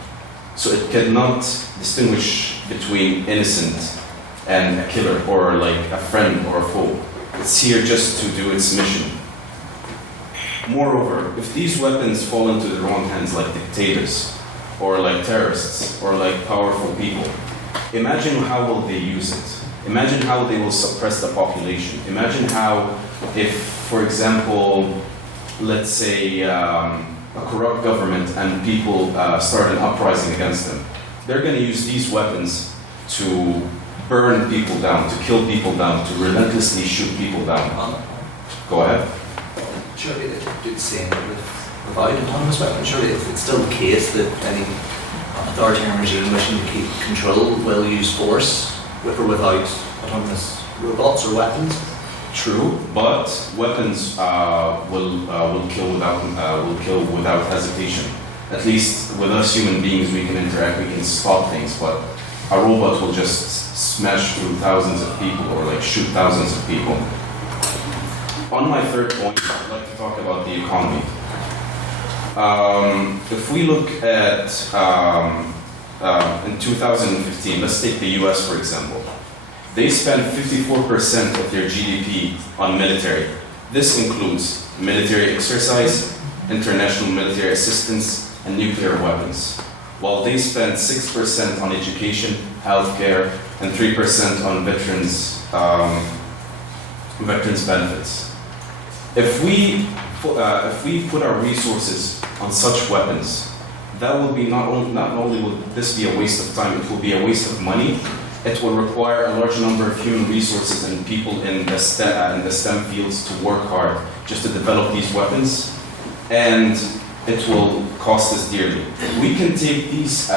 So it cannot distinguish between innocent and a killer, or like a friend or a foe. It's here just to do its mission. Moreover, if these weapons fall into the wrong hands, like dictators, or like terrorists, or like powerful people, imagine how will they use it. Imagine how they will suppress the population. Imagine how, if, for example, let's say a corrupt government and people start an uprising against them, they're going to use these weapons to burn people down, to kill people down, to relentlessly shoot people down. Go ahead. Surely they could do the same without autonomous weapons. Surely it's still the case that any authoritarian regime wishing to keep control will use force with or without autonomous robots or weapons. True, but weapons will kill without hesitation. At least with us human beings, we can interact, we can stop things, but a robot will just smash through thousands of people or like shoot thousands of people. On my third point, I'd like to talk about the economy. If we look at in 2015, let's take the US for example. They spend 54% of their GDP on military. This includes military exercise, international military assistance, and nuclear weapons. while they spend 6% on education, healthcare, and 3% on veterans benefits. If we put our resources on such weapons, that will be not only will this be a waste of time, it will be a waste of money. It will require a large number of human resources and people in the STEM fields to work hard just to develop these weapons, and it will cost us dearly. We can take these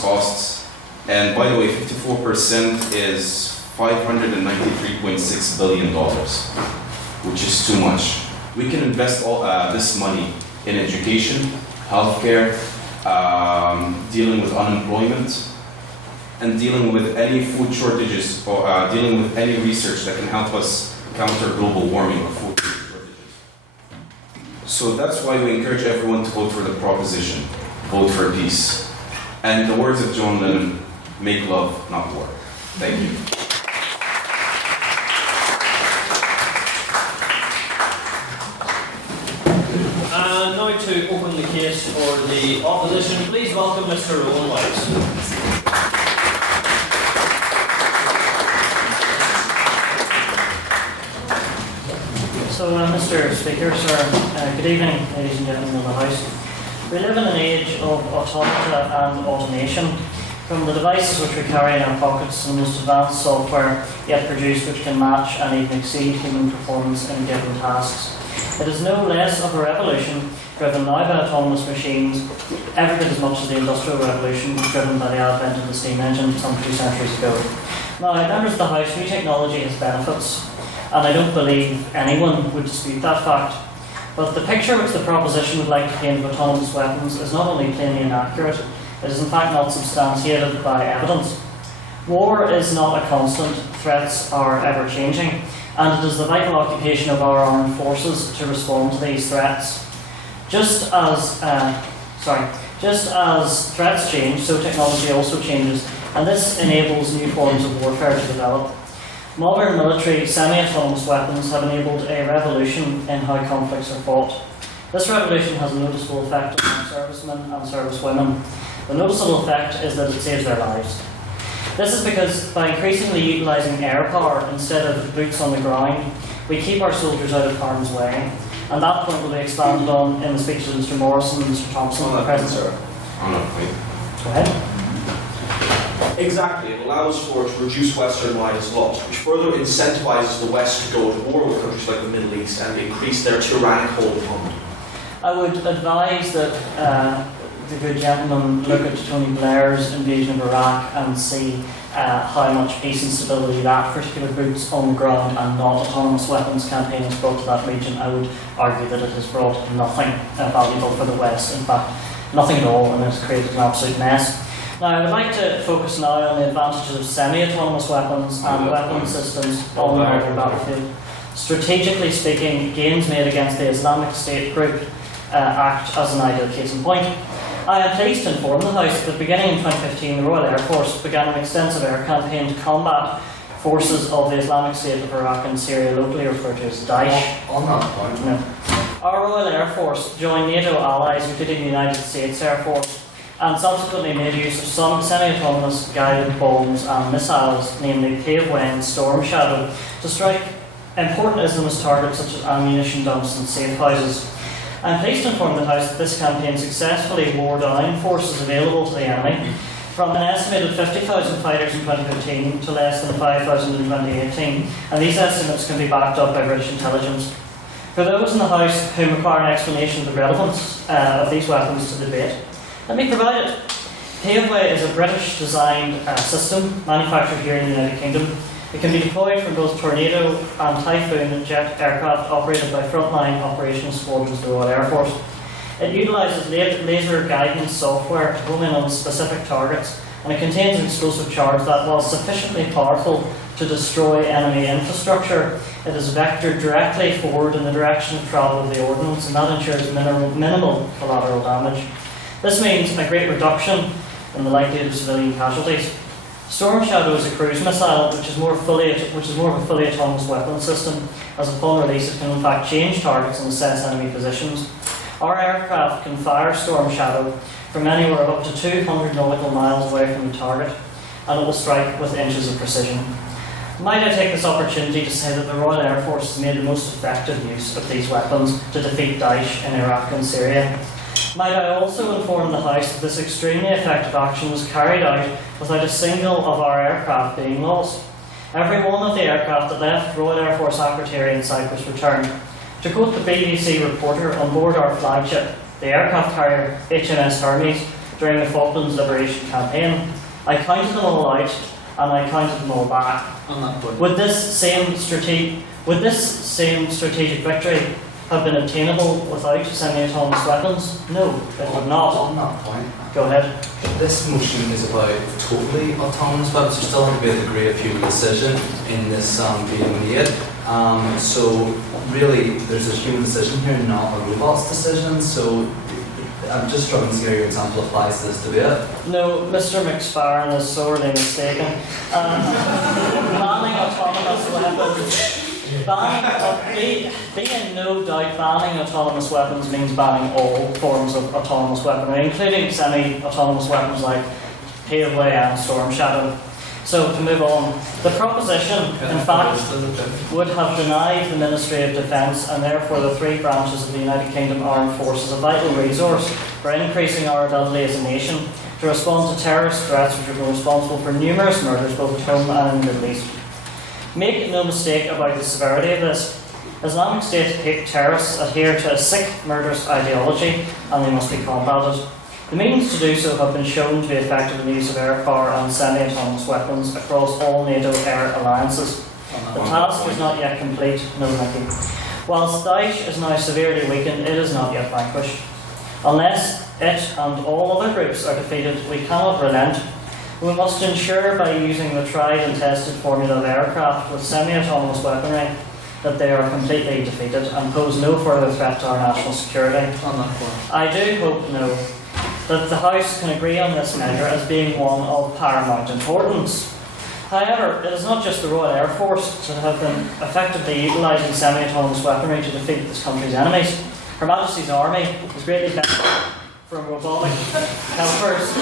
costs, and by the way, 54% is $593.6 billion, which is too much. We can invest all this money in education, healthcare, dealing with unemployment, and dealing with any food shortages, or dealing with any research that can help us counter global warming or food shortages. So that's why we encourage everyone to vote for the proposition, vote for peace. And the words of John Lennon, make love, not war. Thank you. And now to open the case for the opposition, please welcome Mr. Rowan White. So, Mr. Speaker, sir, good evening, ladies and gentlemen of the House. We live in an age of automata and automation, from the devices which we carry in our pockets and the most advanced software yet produced which can match and even exceed human performance in given tasks. It is no less of a revolution driven now by autonomous machines, every bit as much as the Industrial Revolution was driven by the advent of the steam engine some 2 centuries ago. Now, members of the House, new technology has benefits, and I don't believe anyone would dispute that fact. But the picture which the proposition would like to paint of autonomous weapons is not only plainly inaccurate, it is in fact not substantiated by evidence. War is not a constant, threats are ever changing, and it is the vital occupation of our armed forces to respond to these threats. Just as threats change, so technology also changes, and this enables new forms of warfare to develop. Modern military semi-autonomous weapons have enabled a revolution in how conflicts are fought. This revolution has a noticeable effect on servicemen and servicewomen. The noticeable effect is that it saves their lives. This is because by increasingly utilising air power instead of boots on the ground, we keep our soldiers out of harm's way. And that point will be expanded on in the speeches of Mr. Morrison and Mr. Thompson, the President. Sir. Go ahead. Exactly, it allows for it to reduce Western lives lost, which further incentivises the West to go to war with countries like the Middle East and increase their tyrannic hold upon them. I would advise that the good gentleman look at Tony Blair's invasion of Iraq and see how much peace and stability that particular boots on the ground and not autonomous weapons campaign has brought to that region. I would argue that it has brought nothing valuable for the West, in fact, nothing at all, and it's created an absolute mess. Now, I would like to focus now on the advantages of semi-autonomous weapons and weapon systems on the modern battlefield. Strategically speaking, gains made against the Islamic State group act as an ideal case in point. I am pleased to inform the House that beginning in 2015, the Royal Air Force began an extensive air campaign to combat forces of the Islamic State of Iraq and Syria, locally referred to as Daesh. On that point, No. Our Royal Air Force joined NATO allies, including the United States Air Force, and subsequently made use of some semi-autonomous guided bombs and missiles, namely THW and Storm Shadow, to strike important Islamist targets such as ammunition dumps and safe houses. I am pleased to inform the House that this campaign successfully wore down forces available to the enemy from an estimated 50,000 fighters in 2015 to less than 5,000 in 2018, and these estimates can be backed up by British intelligence. For those in the House who require an explanation of the relevance of these weapons to the debate, let me provide it. THW is a British-designed system manufactured here in the United Kingdom. It can be deployed from both Tornado and Typhoon jet aircraft operated by frontline operational squadrons of the Royal Air Force. It utilises laser guidance software to home in on specific targets, and it contains an explosive charge that, while sufficiently powerful to destroy enemy infrastructure, it is vectored directly forward in the direction of travel of the ordnance, and that ensures minimal collateral damage. This means a great reduction in the likelihood of civilian casualties. Storm Shadow is a cruise missile, which is more of a fully autonomous weapon system, as upon release it can in fact change targets and assess enemy positions. Our aircraft can fire Storm Shadow from anywhere up to 200 nautical miles away from the target, and it will strike with inches of precision. Might I take this opportunity to say that the Royal Air Force has made the most effective use of these weapons to defeat Daesh in Iraq and Syria. Might I also inform the House that this extremely effective action was carried out without a single of our aircraft being lost. Every one of the aircraft that left Royal Air Force Akrotiri in Cyprus returned. To quote the BBC reporter on board our flagship, the aircraft carrier HMS Hermes, during the Falklands Liberation Campaign, I counted them all out and I counted them all back. Would this same strategic victory have been attainable without semi-autonomous weapons? No, it would not. On that point, go ahead. This motion is about totally autonomous weapons. There still has to be a degree of human decision in this being made. So really, there's a human decision here, not a robot's decision. So I'm just struggling to see how your example applies to this debate. No, Mr. McSparren is sorely mistaken. Banning autonomous weapons. Be in no doubt, banning autonomous weapons means banning all forms of autonomous weaponry, including semi-autonomous weapons like THW and Storm Shadow. So, to move on, the proposition, in fact, would have denied the Ministry of Defence and therefore the three branches of the United Kingdom Armed Forces a vital resource for increasing our ability as a nation to respond to terrorist threats which have been responsible for numerous murders both at home and in the Middle East. Make no mistake about the severity of this. Islamic State terrorists adhere to a sick, murderous ideology and they must be combated. The means to do so have been shown to be effective in the use of air power and semi-autonomous weapons across all NATO air alliances. The task is not yet complete, no thank you. Whilst Daesh is now severely weakened, it is not yet vanquished. Unless it and all other groups are defeated, we cannot relent. We must ensure by using the tried and tested formula of aircraft with semi-autonomous weaponry that they are completely defeated and pose no further threat to our national security. I do hope, that the House can agree on this measure as being one of paramount importance. However, it is not just the Royal Air Force that have been effectively utilising semi-autonomous weaponry to defeat this country's enemies. Her Majesty's Army is greatly benefited from robotic helpers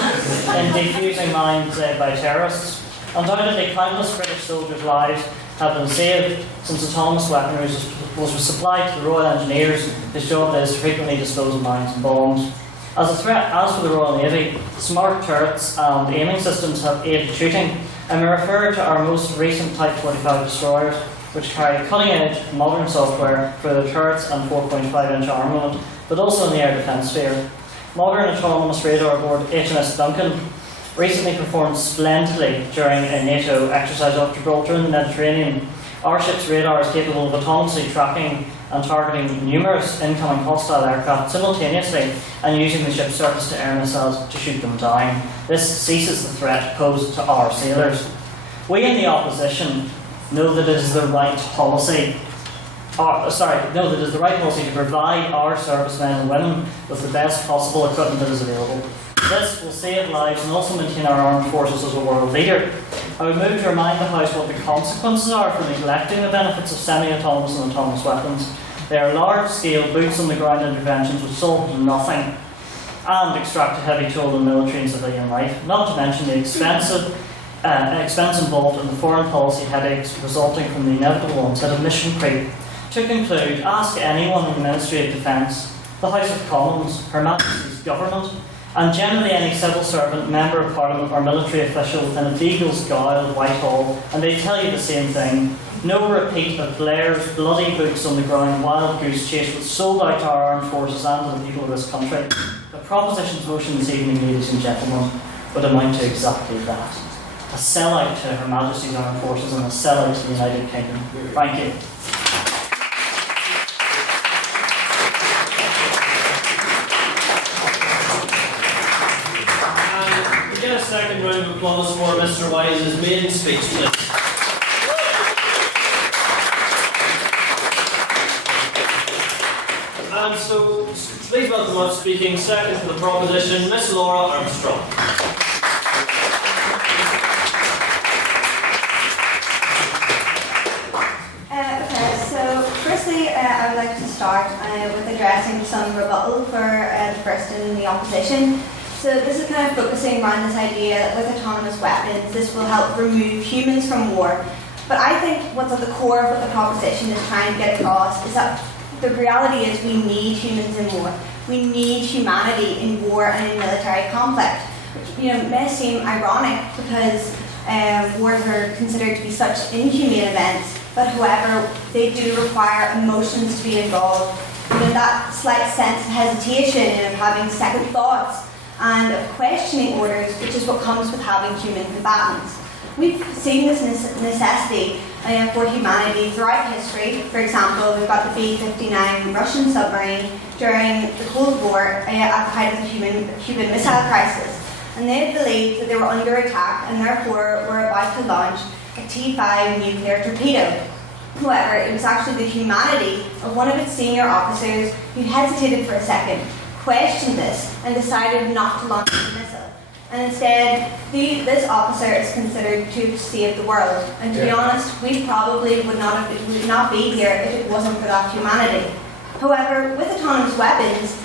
in defusing mines by terrorists. Undoubtedly, countless British soldiers' lives have been saved since autonomous weaponry was supplied to the Royal Engineers, whose job is to frequently dispose of mines and bombs. As a threat, as for the Royal Navy, smart turrets and aiming systems have aided shooting, and we refer to our most recent Type 45 destroyers, which carry cutting-edge modern software for the turrets and 4.5-inch armament, but also in the air defence sphere. Modern autonomous radar aboard HMS Duncan recently performed splendidly during a NATO exercise off Gibraltar in the Mediterranean. Our ship's radar is capable of autonomously tracking and targeting numerous incoming hostile aircraft simultaneously and using the ship's surface-to-air missiles to shoot them down. This ceases the threat posed to our sailors. We in the opposition know that it is the right policy to provide our servicemen and women with the best possible equipment that is available. This will save lives and also maintain our armed forces as a world leader. I would move to remind the House what the consequences are for neglecting the benefits of semi-autonomous and autonomous weapons. They are large-scale, boots-on-the-ground interventions which solve nothing and extract a heavy toll on military and civilian life, not to mention the expense involved in the foreign policy headaches resulting from the inevitable onset of mission creep. To conclude, ask anyone in the Ministry of Defence, the House of Commons, Her Majesty's Government, and generally any civil servant, member of Parliament or military official within a beagle's guile of Whitehall, and they tell you the same thing. No repeat of Blair's bloody boots on the ground wild goose chase which sold out to our armed forces and to the people of this country. The proposition's motion this evening, ladies and gentlemen, would amount to exactly that. A sellout to Her Majesty's Armed Forces and a sellout to the United Kingdom. Thank you. Get a second round of applause for Mr. Wise's maiden speech, please. And so, please welcome up speaking second to the proposition, Miss Laura Armstrong. Okay, so firstly, I would like to start start with addressing some rebuttal for the person in the opposition. So this is kind of focusing around this idea that with autonomous weapons, this will help remove humans from war. But I think what's at the core of what the proposition is trying to get across is that the reality is we need humans in war. We need humanity in war and in military conflict. Which, may seem ironic because wars are considered to be such inhumane events, but however, they do require emotions to be involved. That slight sense of hesitation and of having second thoughts and of questioning orders, which is what comes with having human combatants. We've seen this necessity for humanity throughout history. For example, we've got the B-59 Russian submarine during the Cold War at the height of the Cuban Missile Crisis. And they believed that they were under attack and therefore were about to launch a T-5 nuclear torpedo. However, it was actually the humanity of one of its senior officers who hesitated for a second, questioned this, and decided not to launch the missile. And instead, this officer is considered to have saved the world. And to be honest, we probably would not be here if it wasn't for that humanity. However, with autonomous weapons,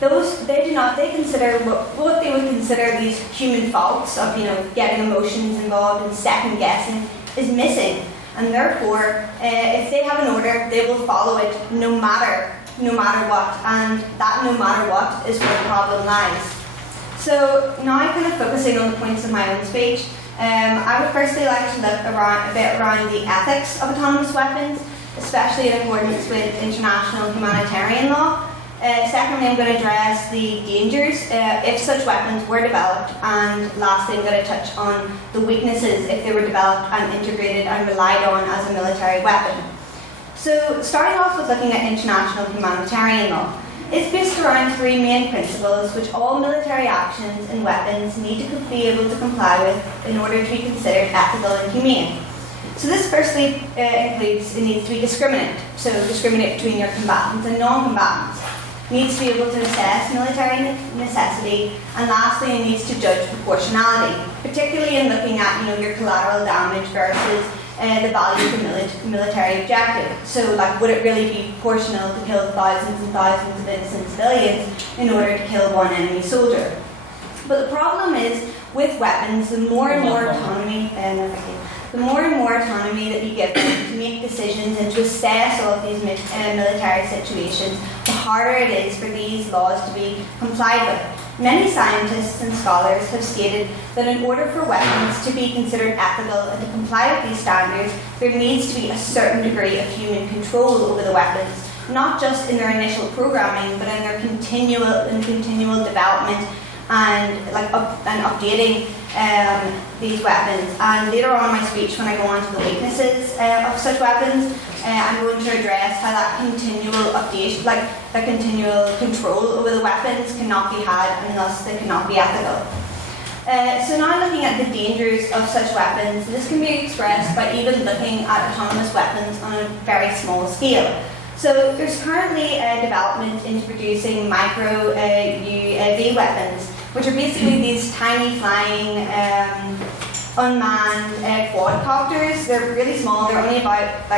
they consider what they would consider these human faults of getting emotions involved and second guessing is missing. And therefore, if they have an order, they will follow it no matter what. And that no matter what is where the problem lies. So now kind of focusing on the points of my own speech, I would firstly like to look a bit around the ethics of autonomous weapons, especially in accordance with international humanitarian law. Secondly, I'm going to address the dangers if such weapons were developed, and lastly, I'm going to touch on the weaknesses if they were developed and integrated and relied on as a military weapon. So, starting off with looking at international humanitarian law. It's based around three main principles which all military actions and weapons need to be able to comply with in order to be considered ethical and humane. So this firstly includes it needs to be discriminate, so discriminate between your combatants and non-combatants. It needs to be able to assess military necessity, and lastly it needs to judge proportionality, particularly in looking at your collateral damage versus the value of the military objective. So, would it really be proportional to kill thousands and thousands of innocent civilians in order to kill one enemy soldier? But the problem is, with weapons, the more and more autonomy, that you give them to make decisions and to assess all of these military situations, the harder it is for these laws to be complied with. Many scientists and scholars have stated that in order for weapons to be considered ethical and to comply with these standards, there needs to be a certain degree of human control over the weapons, not just in their initial programming, but in their continual development and updating these weapons. And later on in my speech, when I go on to the weaknesses of such weapons, I'm going to address how that continual updation, that continual control over the weapons cannot be had, and thus they cannot be ethical. So now looking at the dangers of such weapons, this can be expressed by even looking at autonomous weapons on a very small scale. So there's currently development into producing micro UAV weapons, which are basically these tiny flying unmanned quadcopters. They're really small. They're only about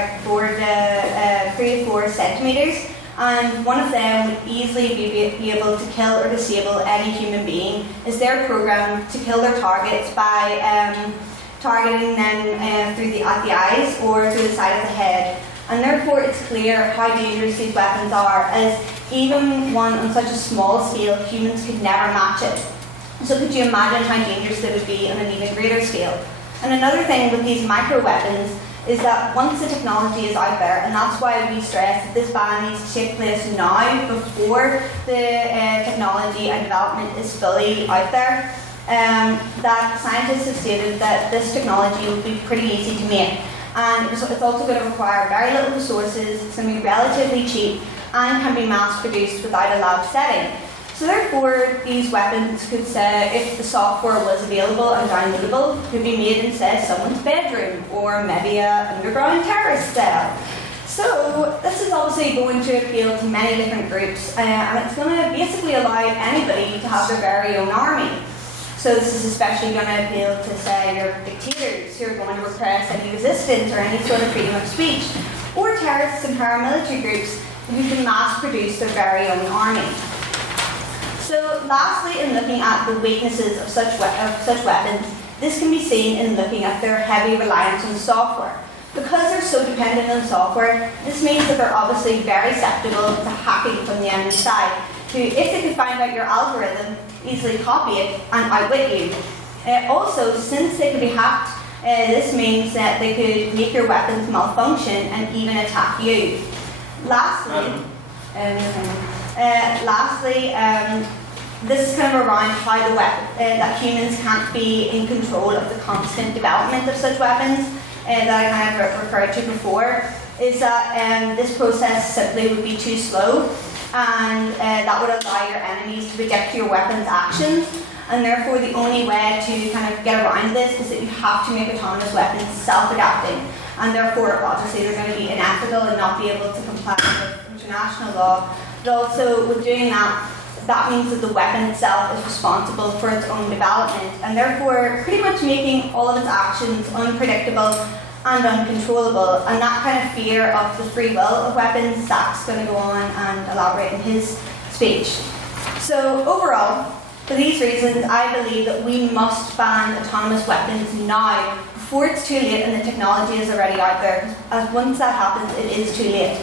3 to 4 centimeters, and one of them would easily be able to kill or disable any human being, as they're programmed to kill their targets by targeting them through the eyes or through the side of the head. And therefore, it's clear how dangerous these weapons are, as even one on such a small scale, humans could never match it. So could you imagine how dangerous they would be on an even greater scale? And another thing with these micro weapons is that once the technology is out there, and that's why we stress that this ban needs to take place now before the technology and development is fully out there, that scientists have stated that this technology will be pretty easy to make. And it's also going to require very little resources, it's going to be relatively cheap, and can be mass produced without a lab setting. So therefore, these weapons could say, if the software was available and downloadable, could be made in, say, someone's bedroom, or maybe an underground terrorist cell. So this is obviously going to appeal to many different groups, and it's going to basically allow anybody to have their very own army. So this is especially going to appeal to, say, your dictators who are going to repress any resistance or any sort of freedom of speech, or terrorists and paramilitary groups who can mass produce their very own army. So lastly, in looking at the weaknesses of such weapons, this can be seen in looking at their heavy reliance on software. Because they're so dependent on software, this means that they're obviously very susceptible to hacking from the enemy side, who, if they could find out your algorithm, easily copy it and outwit you. Also, since they could be hacked, this means that they could make your weapons malfunction and even attack you. Lastly, this is kind of around how that humans can't be in control of the constant development of such weapons that I kind of referred to before, is that this process simply would be too slow, and that would allow your enemies to predict your weapon's actions, and therefore the only way to kind of get around this is that you have to make autonomous weapons self-adapting, and therefore obviously they're going to be unethical and not be able to comply with international law. But also with doing that, that means that the weapon itself is responsible for its own development, and therefore pretty much making all of its actions unpredictable and uncontrollable. And that kind of fear of the free will of weapons, Zach's going to go on and elaborate in his speech. So overall, for these reasons, I believe that we must ban autonomous weapons now, before it's too late and the technology is already out there. Because once that happens, it is too late.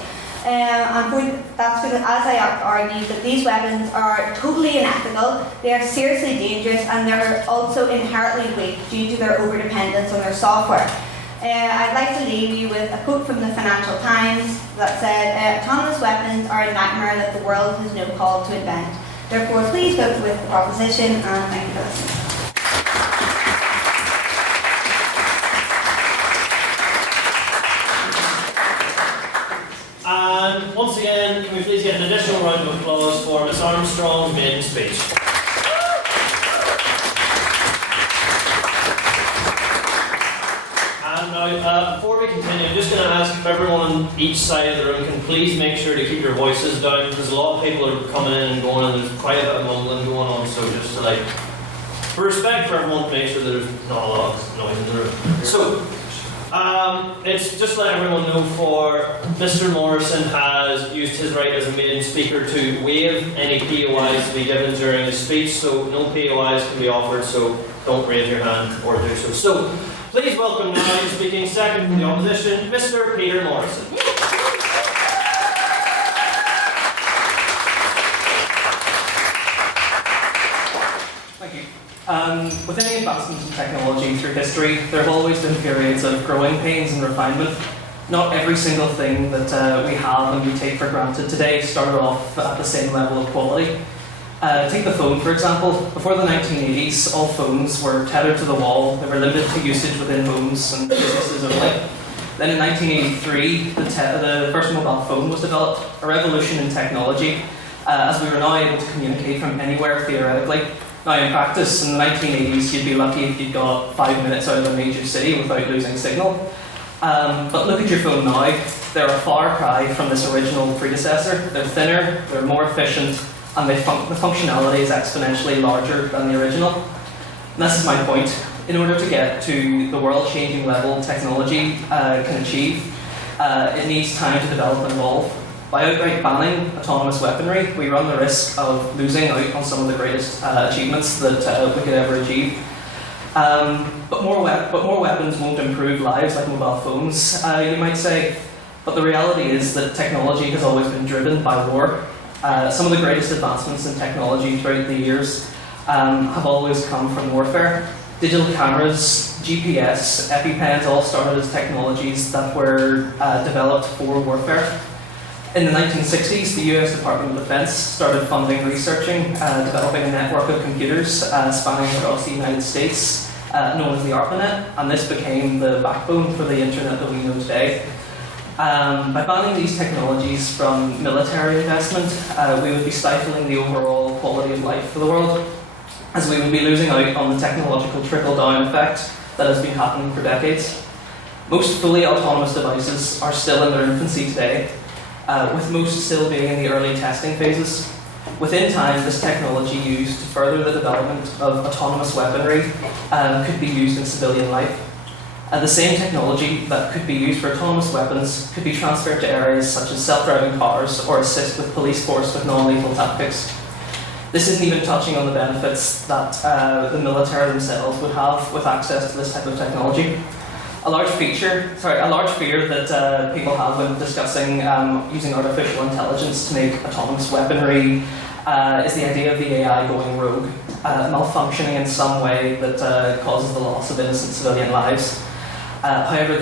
That's because, as I argued, that these weapons are totally unethical, they are seriously dangerous, and they're also inherently weak due to their overdependence on their software. I'd like to leave you with a quote from the Financial Times that said, "Autonomous weapons are a nightmare that the world has no call to invent. Therefore, please vote with the proposition, and thank you for listening." And once again, can we please get an additional round of applause for Miss Armstrong's maiden speech. And now, before we continue, I'm just going to ask if everyone on each side of the room can please make sure to keep your voices down, because a lot of people are coming in and going, and there's quite a bit of mumbling going on, so just to for respect for everyone, to make sure that there's not a lot of noise in the room. So, it's just to let everyone know, Mr. Morrison has used his right as a maiden speaker to waive any POIs to be given during his speech, so no POIs can be offered, so don't raise your hand or do so. So, please welcome now, speaking second from the opposition, Mr. Peter Morrison. Thank you. With any advancements in technology through history, there have always been periods of growing pains and refinement. Not every single thing that we have and we take for granted today started off at the same level of quality. Take the phone, for example. Before the 1980s, all phones were tethered to the wall. They were limited to usage within homes and businesses only. Then in 1983, the first mobile phone was developed, a revolution in technology, as we were now able to communicate from anywhere theoretically. Now in practice, in the 1980s, you'd be lucky if you got 5 minutes out of a major city without losing signal. But look at your phone now. They're a far cry from this original predecessor. They're thinner, they're more efficient, and the functionality is exponentially larger than the original. And this is my point. In order to get to the world-changing level technology can achieve, it needs time to develop and evolve. By outright banning autonomous weaponry, we run the risk of losing out on some of the greatest achievements that we could ever achieve. But more weapons won't improve lives like mobile phones, you might say. But the reality is that technology has always been driven by war. Some of the greatest advancements in technology throughout the years have always come from warfare. Digital cameras, GPS, EpiPens all started as technologies that were developed for warfare. In the 1960s, the US Department of Defense started funding researching, developing a network of computers spanning across the United States, known as the ARPANET, and this became the backbone for the internet that we know today. By banning these technologies from military investment, we would be stifling the overall quality of life for the world, as we would be losing out on the technological trickle-down effect that has been happening for decades. Most fully autonomous devices are still in their infancy today, with most still being in the early testing phases. Within time, this technology used to further the development of autonomous weaponry could be used in civilian life. The same technology that could be used for autonomous weapons could be transferred to areas such as self-driving cars or assist with police force with non-lethal tactics. This isn't even touching on the benefits that the military themselves would have with access to this type of technology. A large fear that people have when discussing using artificial intelligence to make autonomous weaponry is the idea of the AI going rogue, malfunctioning in some way that causes the loss of innocent civilian lives. However, in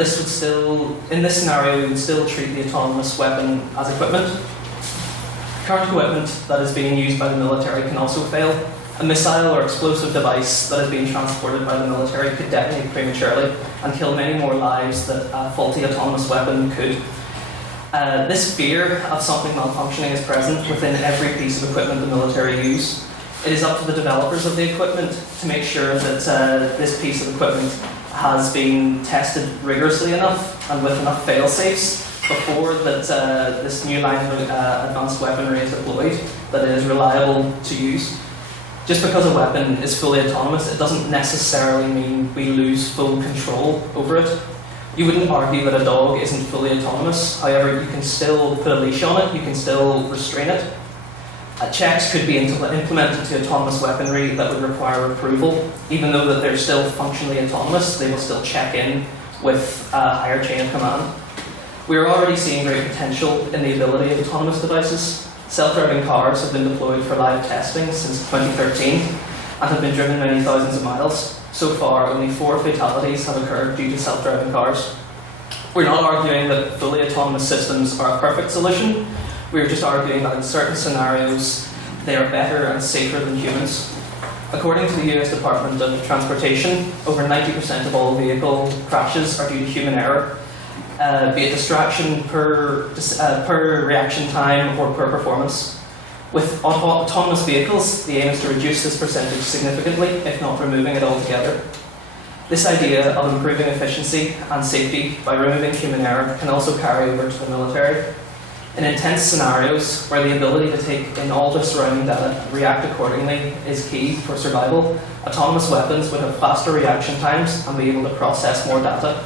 this scenario, we would still treat the autonomous weapon as equipment. Current equipment that is being used by the military can also fail. A missile or explosive device that is being transported by the military could detonate prematurely and kill many more lives than a faulty autonomous weapon could. This fear of something malfunctioning is present within every piece of equipment the military use. It is up to the developers of the equipment to make sure that this piece of equipment has been tested rigorously enough and with enough fail-safes before that this new line of advanced weaponry is deployed, that it is reliable to use. Just because a weapon is fully autonomous, it doesn't necessarily mean we lose full control over it. You wouldn't argue that a dog isn't fully autonomous, however, you can still put a leash on it, you can still restrain it. Checks could be implemented to autonomous weaponry that would require approval. Even though that they're still functionally autonomous, they will still check in with a higher chain of command. We are already seeing great potential in the ability of autonomous devices. Self-driving cars have been deployed for live testing since 2013 and have been driven many thousands of miles. So far, only 4 fatalities have occurred due to self-driving cars. We're not arguing that fully autonomous systems are a perfect solution. We're just arguing that in certain scenarios, they are better and safer than humans. According to the US Department of Transportation, over 90% of all vehicle crashes are due to human error, be it distraction per reaction time or per performance. With autonomous vehicles, the aim is to reduce this percentage significantly, if not removing it altogether. This idea of improving efficiency and safety by removing human error can also carry over to the military. In intense scenarios where the ability to take in all the surrounding data and react accordingly is key for survival, autonomous weapons would have faster reaction times and be able to process more data.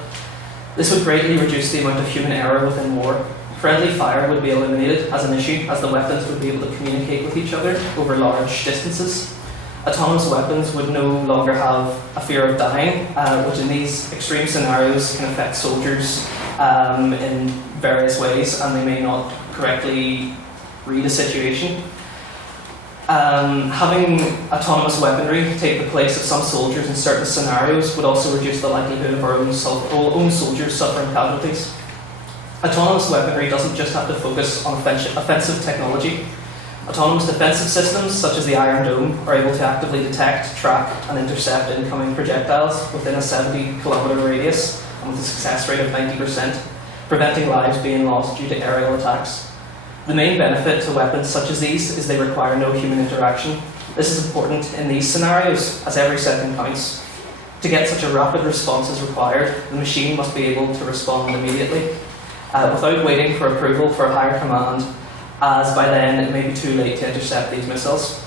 This would greatly reduce the amount of human error within war. Friendly fire would be eliminated as an issue, as the weapons would be able to communicate with each other over large distances. Autonomous weapons would no longer have a fear of dying, which in these extreme scenarios can affect soldiers in various ways, and they may not correctly read a situation. Having autonomous weaponry take the place of some soldiers in certain scenarios would also reduce the likelihood of our own soldiers suffering casualties. Autonomous weaponry doesn't just have to focus on offensive technology. Autonomous defensive systems, such as the Iron Dome, are able to actively detect, track, and intercept incoming projectiles within a 70-kilometre radius, and with a success rate of 90%, preventing lives being lost due to aerial attacks. The main benefit to weapons such as these is they require no human interaction. This is important in these scenarios, as every second counts. To get such a rapid response as required, the machine must be able to respond immediately, without waiting for approval for a higher command, as by then it may be too late to intercept these missiles.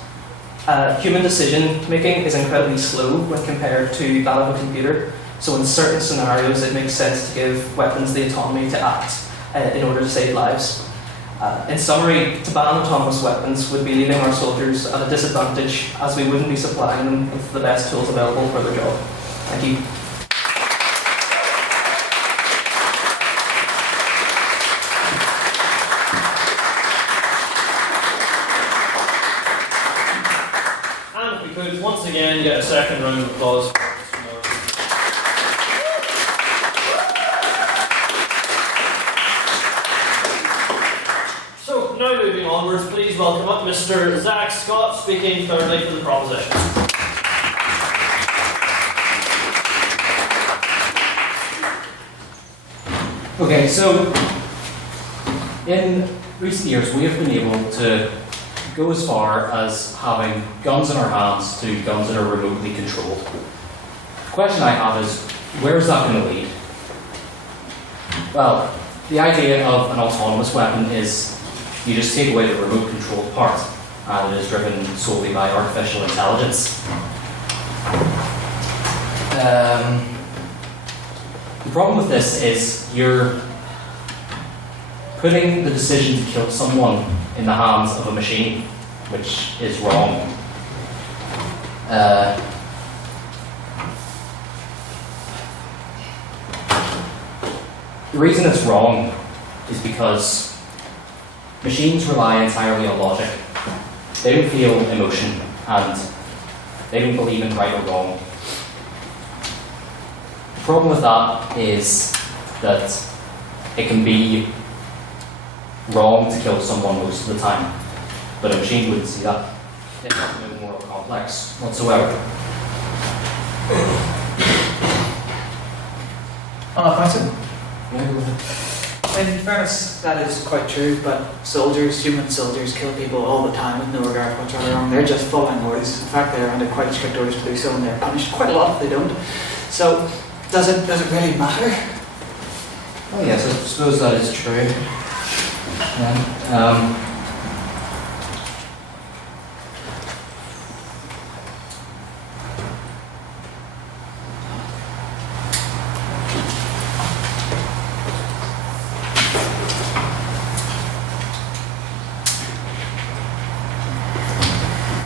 Human decision making is incredibly slow when compared to that of a computer, so in certain scenarios it makes sense to give weapons the autonomy to act in order to save lives. In summary, to ban autonomous weapons would be leaving our soldiers at a disadvantage, as we wouldn't be supplying them with the best tools available for their job. Thank you. And if we could once again get a second round of applause. So, now moving onwards, please welcome up Mr. Zach Scott, speaking thirdly for the proposition. Okay, so in recent years we have been able to go as far as having guns in our hands to guns that are remotely controlled. The question I have is, where is that going to lead? Well, the idea of an autonomous weapon is you just take away the remote control part, and it is driven solely by artificial intelligence. The problem with this is you're putting the decision to kill someone in the hands of a machine, which is wrong. The reason it's wrong is because machines rely entirely on logic. They don't feel emotion, and they don't believe in right or wrong. The problem with that is that it can be wrong to kill someone most of the time, but a machine wouldn't see that. It has no moral complex whatsoever. In fairness, that is quite true, but soldiers, human soldiers, kill people all the time with no regard what's right or wrong. They're just following orders. In fact, they're under quite strict orders to do so, and they're punished quite a lot if they don't. So, does it really matter? Oh yes, I suppose that is true. Yeah.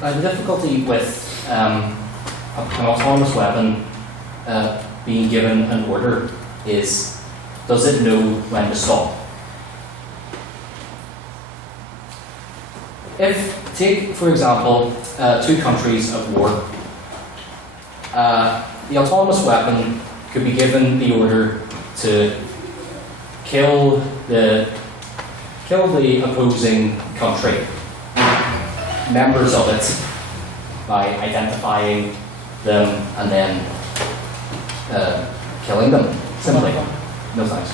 The difficulty with an autonomous weapon being given an order is, does it know when to stop? Take, for example, two countries at war. The autonomous weapon could be given the order to kill the opposing country, members of it, by identifying them and then killing them, simply. No thanks.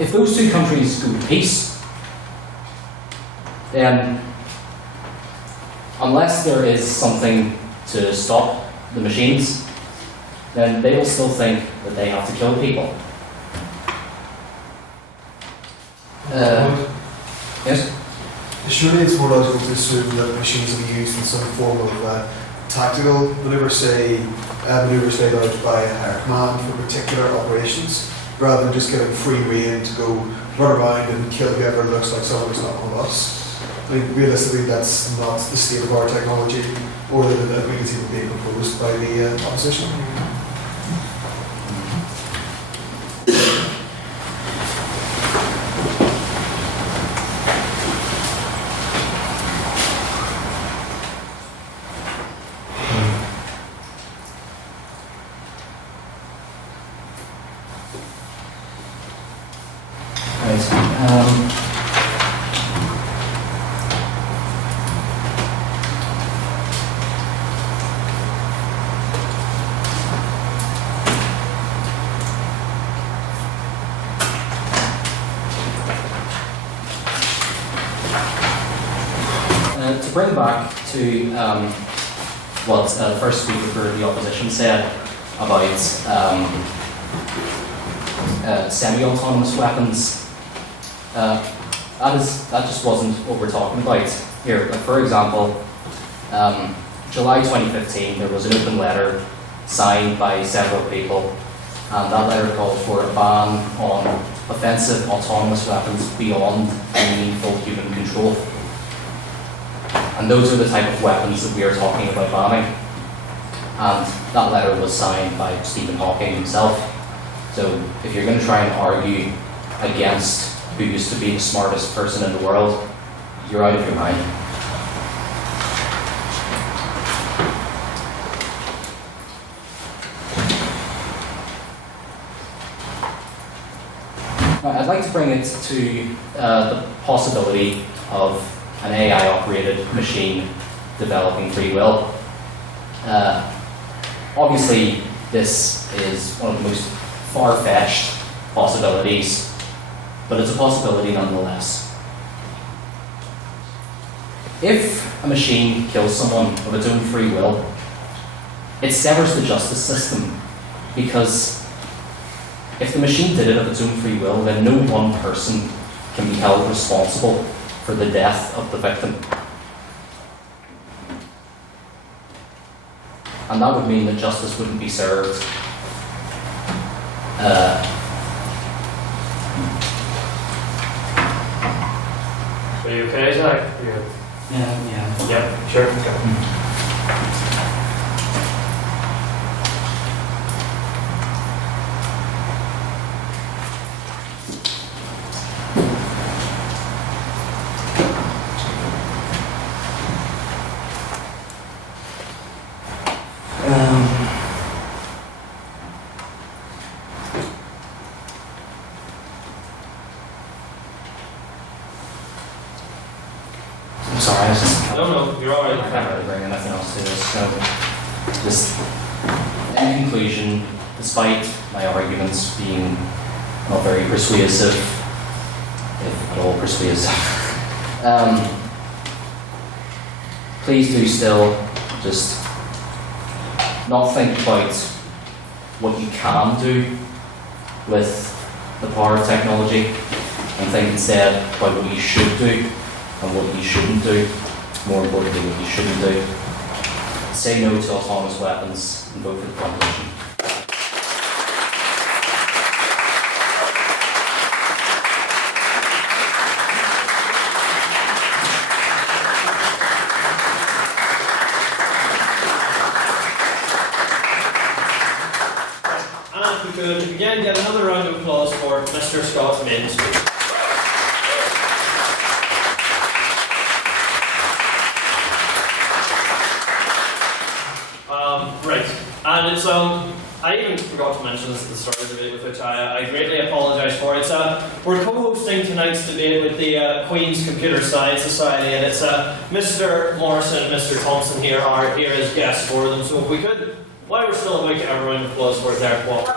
If those two countries go to peace, then unless there is something to stop the machines, then they will still think that they have to kill people. Yes? Surely it's more logical to assume that machines will be used in some form of tactical maneuver, say maneuvers laid out by a higher command for particular operations, rather than just getting free rein to go run around and kill whoever looks like someone who's not one of us. I mean, realistically, that's not the state of our technology, or that we can see being proposed by the opposition. To bring back to what the first speaker for the opposition said about semi-autonomous weapons, that just wasn't what we're talking about here. Like, for example, July 2015, there was an open letter signed by several people, and that letter called for a ban on offensive autonomous weapons beyond meaningful human control. And those are the type of weapons that we are talking about banning. And that letter was signed by Stephen Hawking himself. So if you're going to try and argue against who used to be the smartest person in the world, you're out of your mind. I'd like to bring it to the possibility of an AI-operated machine developing free will. Obviously, this is one of the most far-fetched possibilities, but it's a possibility nonetheless. If a machine kills someone of its own free will, it severs the justice system, because if the machine did it of its own free will, then no one person can be held responsible for the death of the victim. and that would mean that justice wouldn't be served. Are you okay, Zach? Yeah. Yep, sure. I'm sorry, I was just... No, you're alright. I can't really bring anything else to this, so... Just, in conclusion, despite my arguments being not very persuasive, if at all persuasive, please do still just not think about what you can do with the power of technology, and think instead about what you should do and what you shouldn't do. More importantly, what you shouldn't do. Say no to autonomous weapons and vote for the proposition. And if we could again get another round of applause for Mr. Scott's maiden speech. Right, and it's I even forgot to mention this at the start of the debate, with which I greatly apologise for. It's we're co-hosting tonight's debate with the Queen's Computer Science Society, and it's Mr. Morrison and Mr. Thompson here are here as guests for them. So if we could, while we're still awake, have a round of applause for their quality.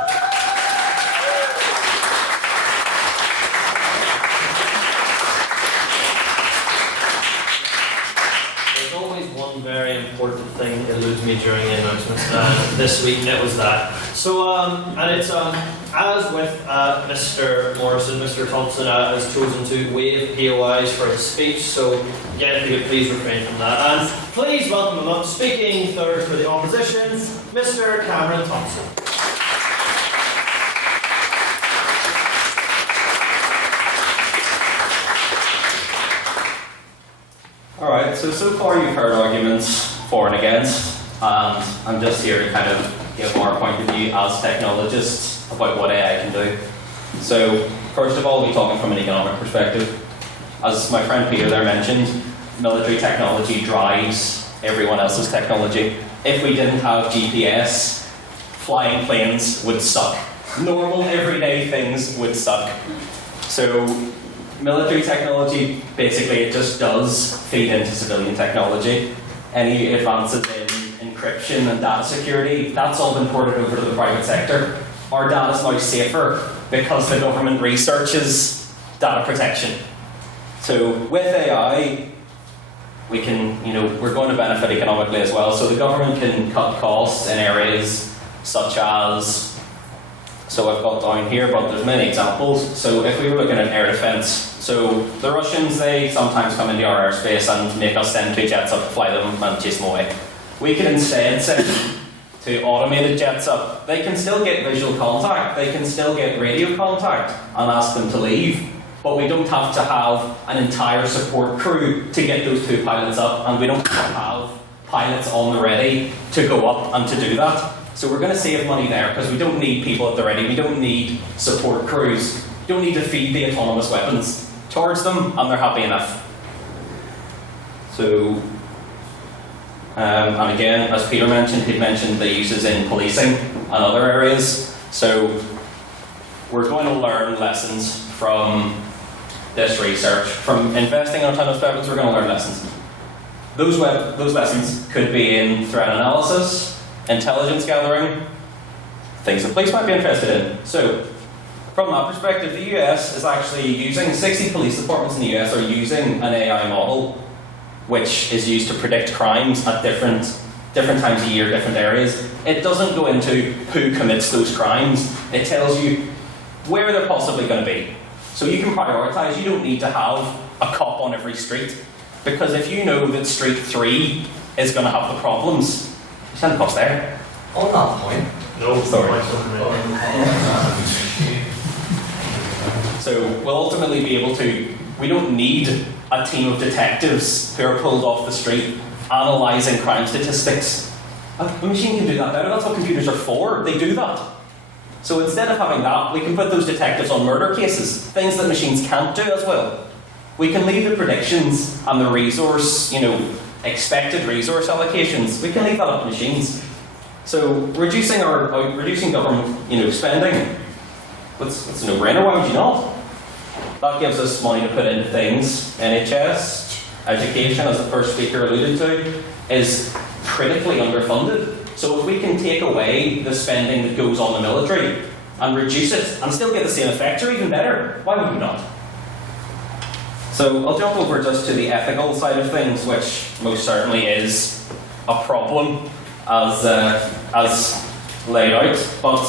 One very important thing eludes me during the announcements, and this week it was that. So, and it's as with Mr. Morrison, Mr. Thompson has chosen to waive POIs for his speech. So, again, if you could please refrain from that, and please welcome him up, speaking third for the opposition, Mr. Cameron Thompson. Alright, so far you've heard arguments for and against, and I'm just here to kind of give our point of view as technologists about what AI can do. So, first of all, we're talking from an economic perspective. As my friend Peter there mentioned, military technology drives everyone else's technology. If we didn't have GPS, flying planes would suck. Normal, everyday things would suck. So, military technology, basically, it just does feed into civilian technology. Any advances in encryption and data security, that's all been ported over to the private sector. Our data is now safer because the government researches data protection. So with AI, we can, we're going to benefit economically as well. So the government can cut costs in areas such as, so I've got down here, but there's many examples. So if we were looking at air defense, so the Russians, they sometimes come into our airspace and make us send 2 jets up to fly them and chase them away. We can instead send 2 automated jets up. They can still get visual contact, they can still get radio contact and ask them to leave, but we don't have to have an entire support crew to get those 2 pilots up, and we don't have pilots on the ready to go up and to do that. So we're going to save money there because we don't need people at the ready, we don't need support crews, we don't need to feed the autonomous weapons. Charge them and they're happy enough. So, and again, as Peter mentioned, he mentioned the uses in policing and other areas. So we're going to learn lessons from this research. From investing in autonomous weapons, we're going to learn lessons. Those lessons could be in threat analysis, intelligence gathering, things the police might be interested in. So, from that perspective, the US is actually using, 60 police departments in the US are using an AI model which is used to predict crimes at different times a year, different areas. It doesn't go into who commits those crimes, it tells you where they're possibly going to be. So you can prioritise, you don't need to have a cop on every street, because if you know that street 3 is going to have the problems, Can't pop there. On that point, no, sorry. So we'll ultimately be able to, we don't need a team of detectives who are pulled off the street analysing crime statistics. A machine can do that better, that's what computers are for, they do that. So instead of having that, we can put those detectives on murder cases, things that machines can't do as well. We can leave the predictions and the resource, expected resource allocations, we can leave that up to machines. So reducing government, spending, that's a no-brainer, why would you not? That gives us money to put into things. NHS, education, as the first speaker alluded to, is critically underfunded. So if we can take away the spending that goes on the military and reduce it and still get the same effect or even better, why would we not? So I'll jump over just to the ethical side of things, which most certainly is a problem as laid out. But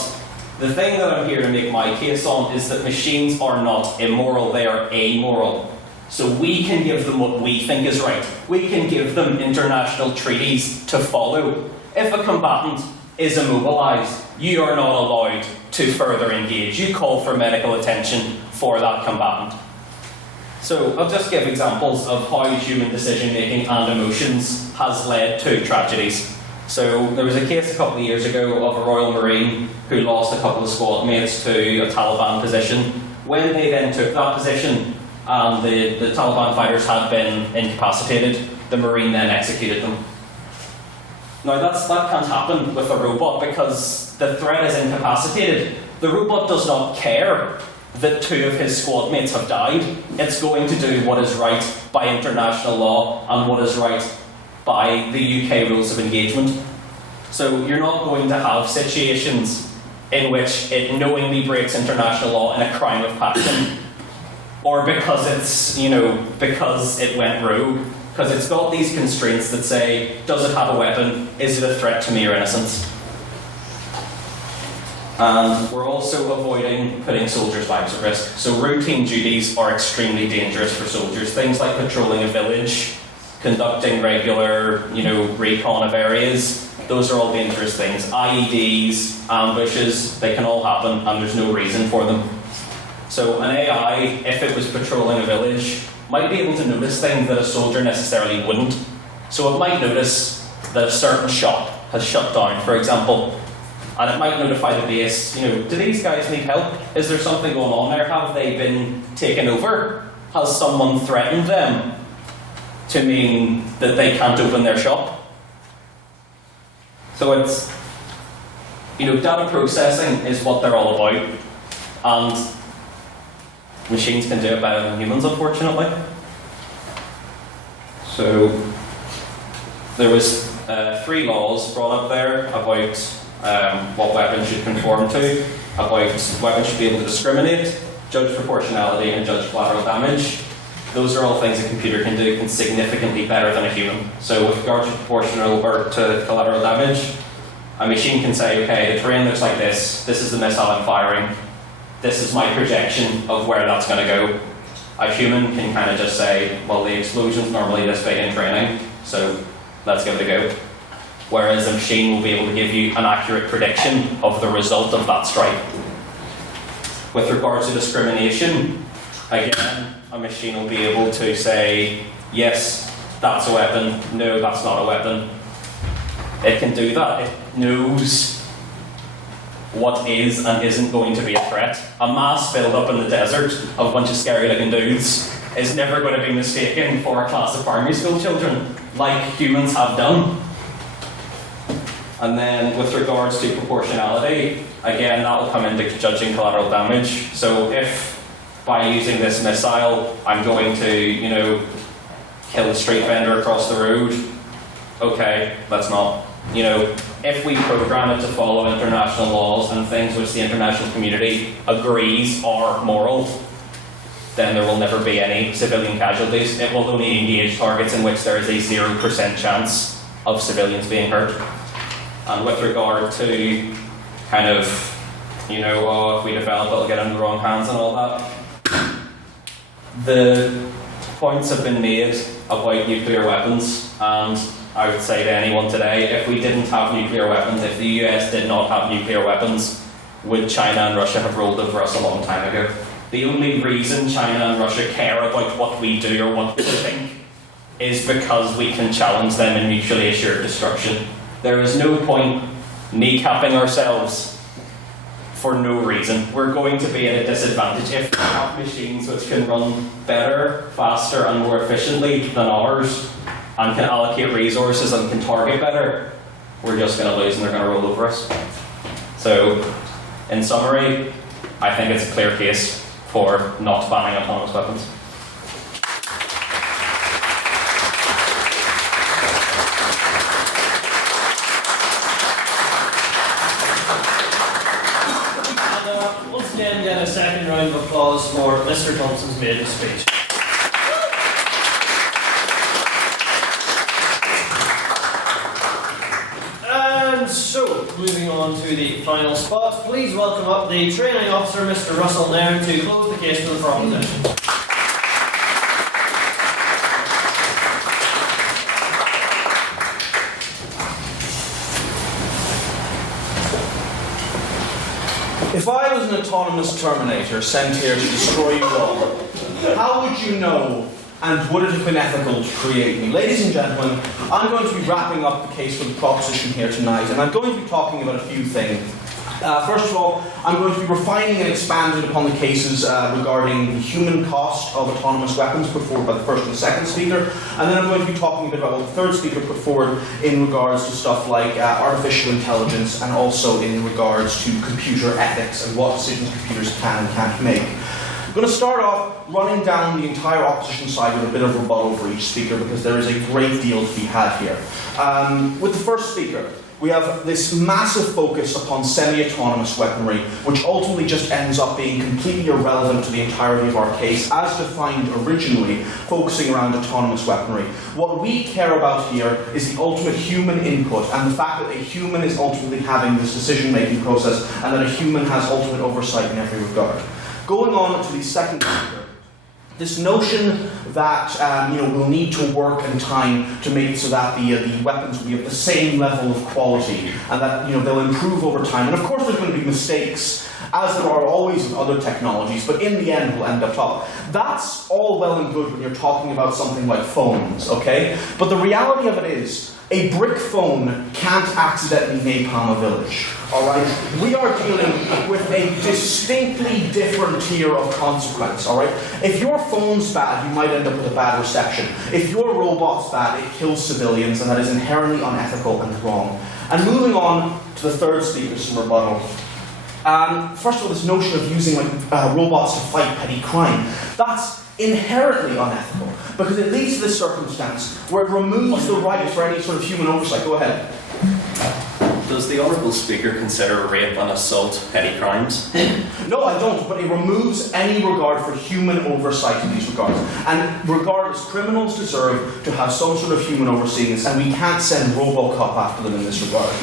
the thing that I'm here to make my case on is that machines are not immoral, they are amoral. So we can give them what we think is right. We can give them international treaties to follow. If a combatant is immobilised, you are not allowed to further engage. You call for medical attention for that combatant. So I'll just give examples of how human decision making and emotions has led to tragedies. So there was a case a couple of years ago of a Royal Marine who lost a couple of squad mates to a Taliban position. When they then took that position and the Taliban fighters had been incapacitated, the Marine then executed them. Now that can't happen with a robot because the threat is incapacitated. The robot does not care that 2 of his squad mates have died. It's going to do what is right by international law and what is right by the UK rules of engagement. So you're not going to have situations in which it knowingly breaks international law in a crime of passion, or because it's, because it went rogue, because it's got these constraints that say, does it have a weapon? Is it a threat to mere innocence? And we're also avoiding putting soldiers' lives at risk. So routine duties are extremely dangerous for soldiers. Things like patrolling a village, conducting regular, recon of areas, those are all dangerous things. IEDs, ambushes, they can all happen and there's no reason for them. So an AI, if it was patrolling a village, might be able to notice things that a soldier necessarily wouldn't. So it might notice that a certain shop has shut down, for example, and it might notify the base, do these guys need help? Is there something going on there? Have they been taken over? Has someone threatened them to mean that they can't open their shop? So it's, data processing is what they're all about, and machines can do it better than humans, unfortunately. So there was 3 laws brought up there about what weapons should conform to, about weapons should be able to discriminate, judge proportionality, and judge collateral damage. Those are all things a computer can do significantly better than a human. So with regard to proportional or to collateral damage, a machine can say, okay, the terrain looks like this is the missile I'm firing, this is my projection of where that's going to go. A human can kind of just say, well, the explosion's normally this big in training, so let's give it a go. Whereas a machine will be able to give you an accurate prediction of the result of that strike. With regards to discrimination, again, a machine will be able to say, yes, that's a weapon, no, that's not a weapon. It can do that. It knows what is and isn't going to be a threat. A mass build-up in the desert of a bunch of scary-looking dudes is never going to be mistaken for a class of primary school children, like humans have done. And then with regards to proportionality, again, that will come into judging collateral damage. So if by using this missile, I'm going to, kill a street vendor across the road, okay, let's not. If we program it to follow international laws and things which the international community agrees are moral, then there will never be any civilian casualties. It will only engage targets in which there is a 0% chance of civilians being hurt. And with regard to kind of, if we develop it, it'll get into the wrong hands and all that. The points have been made about nuclear weapons, and I would say to anyone today, if we didn't have nuclear weapons, if the US did not have nuclear weapons, would China and Russia have rolled over us a long time ago? The only reason China and Russia care about what we do or what we think is because we can challenge them in mutually assured destruction. There is no point kneecapping ourselves for no reason. We're going to be at a disadvantage if we have machines which can run better, faster and more efficiently than ours and can allocate resources and can target better. We're just going to lose and they're going to roll over us. So, in summary, I think it's a clear case for not banning autonomous weapons. Once again, get a second round of applause for Mr. Thompson's maiden speech. And so, moving on to the final spot, please welcome up the training officer, Mr. Russell Nairn, to close the case for the proposition. If I was an autonomous Terminator sent here to destroy you all, how would you know and would it have been ethical to create me? Ladies and gentlemen, I'm going to be wrapping up the case for the proposition here tonight, and I'm going to be talking about a few things. First of all, I'm going to be refining and expanding upon the cases regarding the human cost of autonomous weapons put forward by the first and the second speaker, and then I'm going to be talking a bit about what the third speaker put forward in regards to stuff like artificial intelligence and also in regards to computer ethics and what decisions computers can and can't make. I'm going to start off running down the entire opposition side with a bit of rebuttal for each speaker because there is a great deal to be had here. With the first speaker, we have this massive focus upon semi-autonomous weaponry, which ultimately just ends up being completely irrelevant to the entirety of our case, as defined originally, focusing around autonomous weaponry. What we care about here is the ultimate human input, and the fact that a human is ultimately having this decision-making process, and that a human has ultimate oversight in every regard. Going on to the second speaker, this notion that we'll need to work and time to make it so that the weapons will be of the same level of quality and that they'll improve over time. And of course there's going to be mistakes, as there are always with other technologies, but in the end we'll end up top. That's all well and good when you're talking about something like phones, okay? But the reality of it is, a brick phone can't accidentally napalm a village, alright? We are dealing with a distinctly different tier of consequence, alright? If your phone's bad, you might end up with a bad reception. If your robot's bad, it kills civilians, and that is inherently unethical and wrong. And moving on to the third speaker's rebuttal. First of all, this notion of using robots to fight petty crime. That's inherently unethical, because it leads to this circumstance where it removes the right for any sort of human oversight. Go ahead. Does the Honourable Speaker consider rape and assault petty crimes? No, I don't, but it removes any regard for human oversight in these regards. And regardless, criminals deserve to have some sort of human overseeing this, and we can't send Robocop after them in this regard.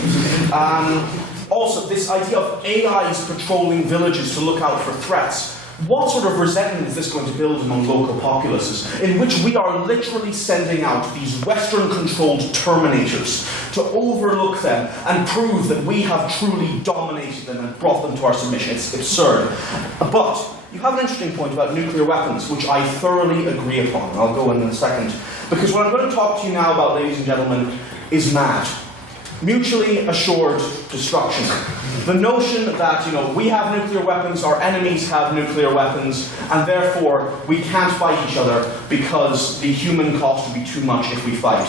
Also, this idea of AIs patrolling villages to look out for threats. What sort of resentment is this going to build among local populaces, in which we are literally sending out these Western-controlled Terminators to overlook them and prove that we have truly dominated them and brought them to our submission? It's absurd. But you have an interesting point about nuclear weapons, which I thoroughly agree upon. I'll go in a second. Because what I'm going to talk to you now about, ladies and gentlemen, is MAD. Mutually assured destruction. The notion that, we have nuclear weapons, our enemies have nuclear weapons, and therefore we can't fight each other because the human cost would be too much if we fight.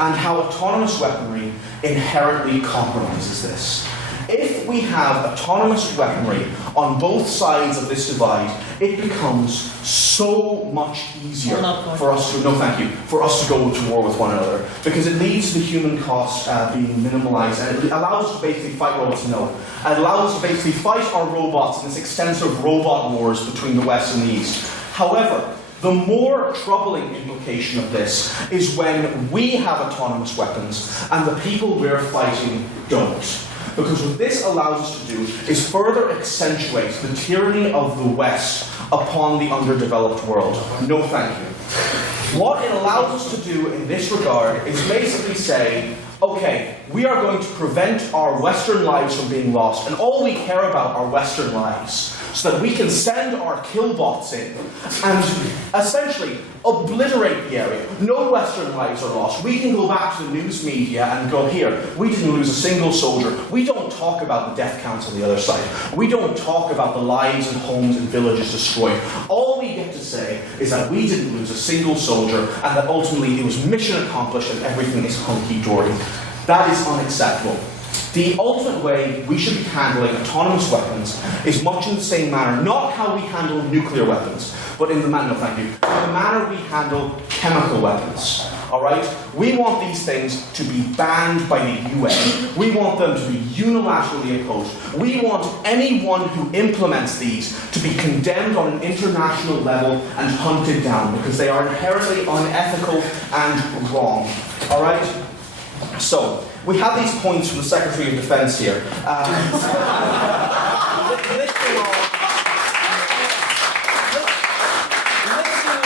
And how autonomous weaponry inherently compromises this. If we have autonomous weaponry on both sides of this divide, it becomes so much easier for us to, for us to go to war with one another, because it leads to the human cost being minimalized, and it allows us to basically fight robots. It allows us to basically fight our robots in this extensive robot wars between the West and the East. However, the more troubling implication of this is when we have autonomous weapons and the people we're fighting don't. Because what this allows us to do is further accentuate the tyranny of the West upon the underdeveloped world. No thank you. What it allows us to do in this regard is basically say, okay, we are going to prevent our Western lives from being lost, and all we care about are Western lives, so that we can send our killbots in and essentially obliterate the area. No Western lives are lost. We can go back to the news media and go, here, we didn't lose a single soldier. We don't talk about the death counts on the other side. We don't talk about the lives and homes and villages destroyed. All we get to say is that we didn't lose a single soldier and that ultimately it was mission accomplished and everything is hunky-dory. That is unacceptable. The ultimate way we should be handling autonomous weapons is much in the same manner, not how we handle nuclear weapons, but in the manner, we handle chemical weapons. Alright? We want these things to be banned by the UN. We want them to be unilaterally opposed. We want anyone who implements these to be condemned on an international level and hunted down because they are inherently unethical and wrong. Alright? So, we have these points from the Secretary of Defense here. Listing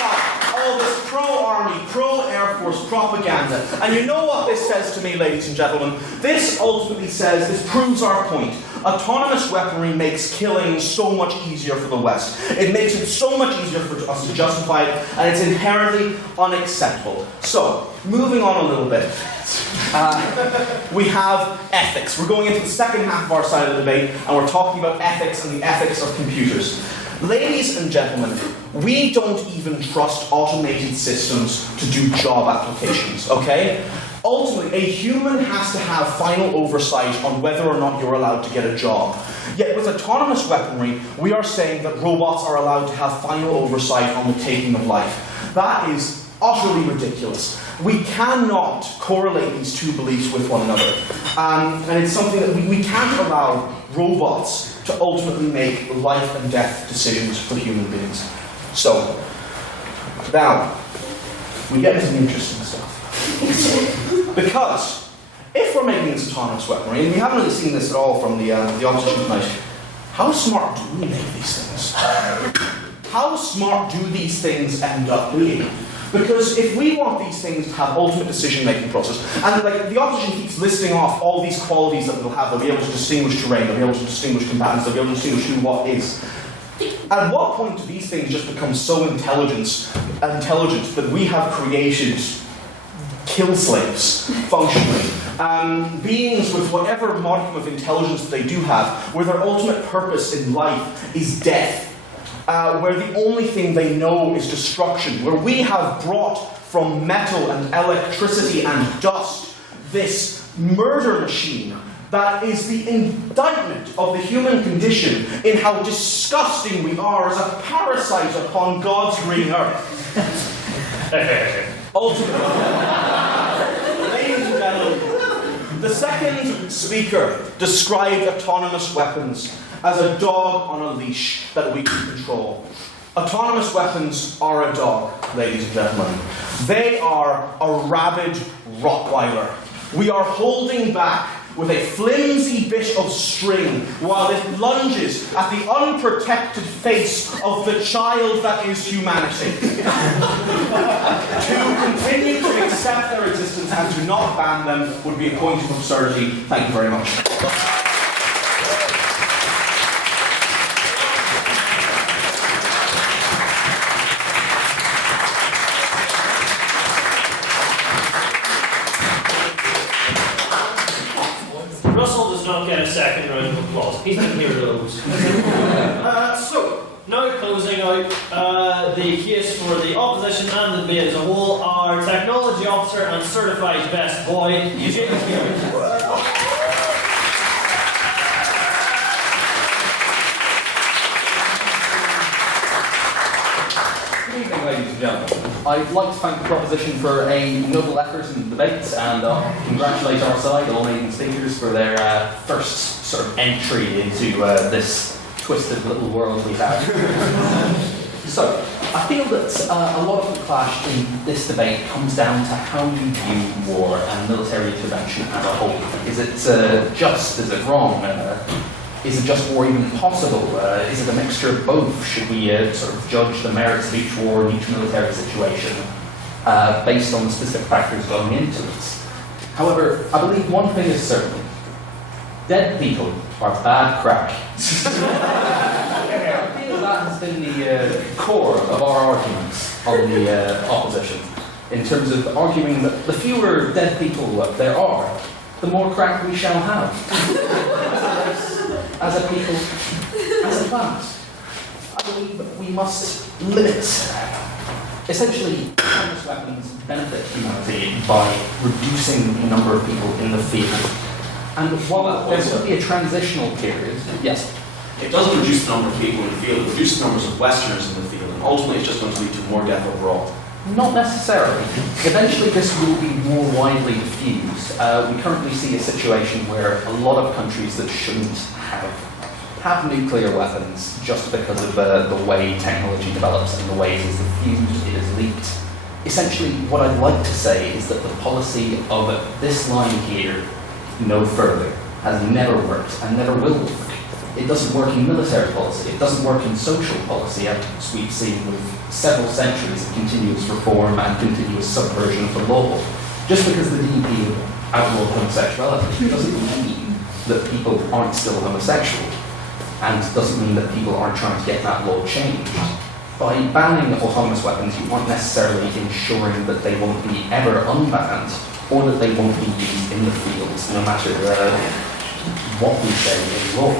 off all this pro-army, pro-air force propaganda. And you know what this says to me, ladies and gentlemen? This ultimately says, this proves our point. Autonomous weaponry makes killing so much easier for the West. It makes it so much easier for us to justify it, and it's inherently unacceptable. So, moving on a little bit. We have ethics. We're going into the second half of our side of the debate, and we're talking about ethics and the ethics of computers. Ladies and gentlemen, we don't even trust automated systems to do job applications, okay? Ultimately, a human has to have final oversight on whether or not you're allowed to get a job. Yet with autonomous weaponry, we are saying that robots are allowed to have final oversight on the taking of life. That is utterly ridiculous. We cannot correlate these two beliefs with one another. And it's something that we can't allow robots to ultimately make life and death decisions for human beings. So, now, we get into the interesting stuff. Because, if we're making this autonomous weaponry, and we haven't really seen this at all from the opposition tonight, how smart do we make these things? How smart do these things end up being? Because if we want these things to have ultimate decision-making process, and like the opposition keeps listing off all these qualities that they'll have, they'll be able to distinguish terrain, they'll be able to distinguish combatants, they'll be able to distinguish who what is. At what point do these things just become so intelligent that we have created kill slaves, functionally? Beings with whatever modicum of intelligence they do have, where their ultimate purpose in life is death. Where the only thing they know is destruction, where we have brought from metal and electricity and dust this murder machine that is the indictment of the human condition in how disgusting we are as a parasite upon God's green earth. Ultimately, ladies and gentlemen, the second speaker described autonomous weapons as a dog on a leash that we can control. Autonomous weapons are a dog, ladies and gentlemen. They are a rabid Rottweiler. We are holding back with a flimsy bit of string while it lunges at the unprotected face of the child that is humanity. To continue to accept their existence and to not ban them would be a point of absurdity. Thank you very much. Russell does not get a second round of applause. He's been here loads. So, now closing out the case for the opposition and the debate as a whole, our technology officer and certified best boy, Eugene. Good evening, ladies and gentlemen. I'd like to thank the proposition for a noble effort in the debate and congratulate our side, all maiden speakers, for their first sort of entry into this twisted little world we have. So, I feel that a lot of the clash in this debate comes down to how you view war and military intervention as a whole. Is it just? Is it wrong? Is it just war even possible? Is it a mixture of both? Should we sort of judge the merits of each war and each military situation based on the specific factors going into it? However, I believe one thing is certain. Dead people are bad crack. I feel that has been the core of our arguments on the opposition, in terms of arguing that the fewer dead people there are, the more crack we shall have. As a people, as a planet, I believe that we must limit. Essentially, autonomous weapons benefit humanity by reducing the number of people in the field. And while there will be a transitional period, yes. It doesn't reduce the number of people in the field, it reduces the numbers of Westerners in the field, and ultimately it's just going to lead to more death overall. Not necessarily. Eventually this will be more widely diffused. We currently see a situation where a lot of countries that shouldn't have nuclear weapons just because of the way technology develops and the way it is diffused, it is leaked. Essentially, what I'd like to say is that the policy of this line here, no further, has never worked and never will work. It doesn't work in military policy, it doesn't work in social policy, as we've seen with several centuries of continuous reform and continuous subversion of the law. Just because the DUP outlawed homosexuality doesn't mean that people aren't still homosexual, and doesn't mean that people aren't trying to get that law changed. By banning autonomous weapons, you aren't necessarily ensuring that they won't be ever unbanned, or that they won't be used in the fields, no matter what we say in law.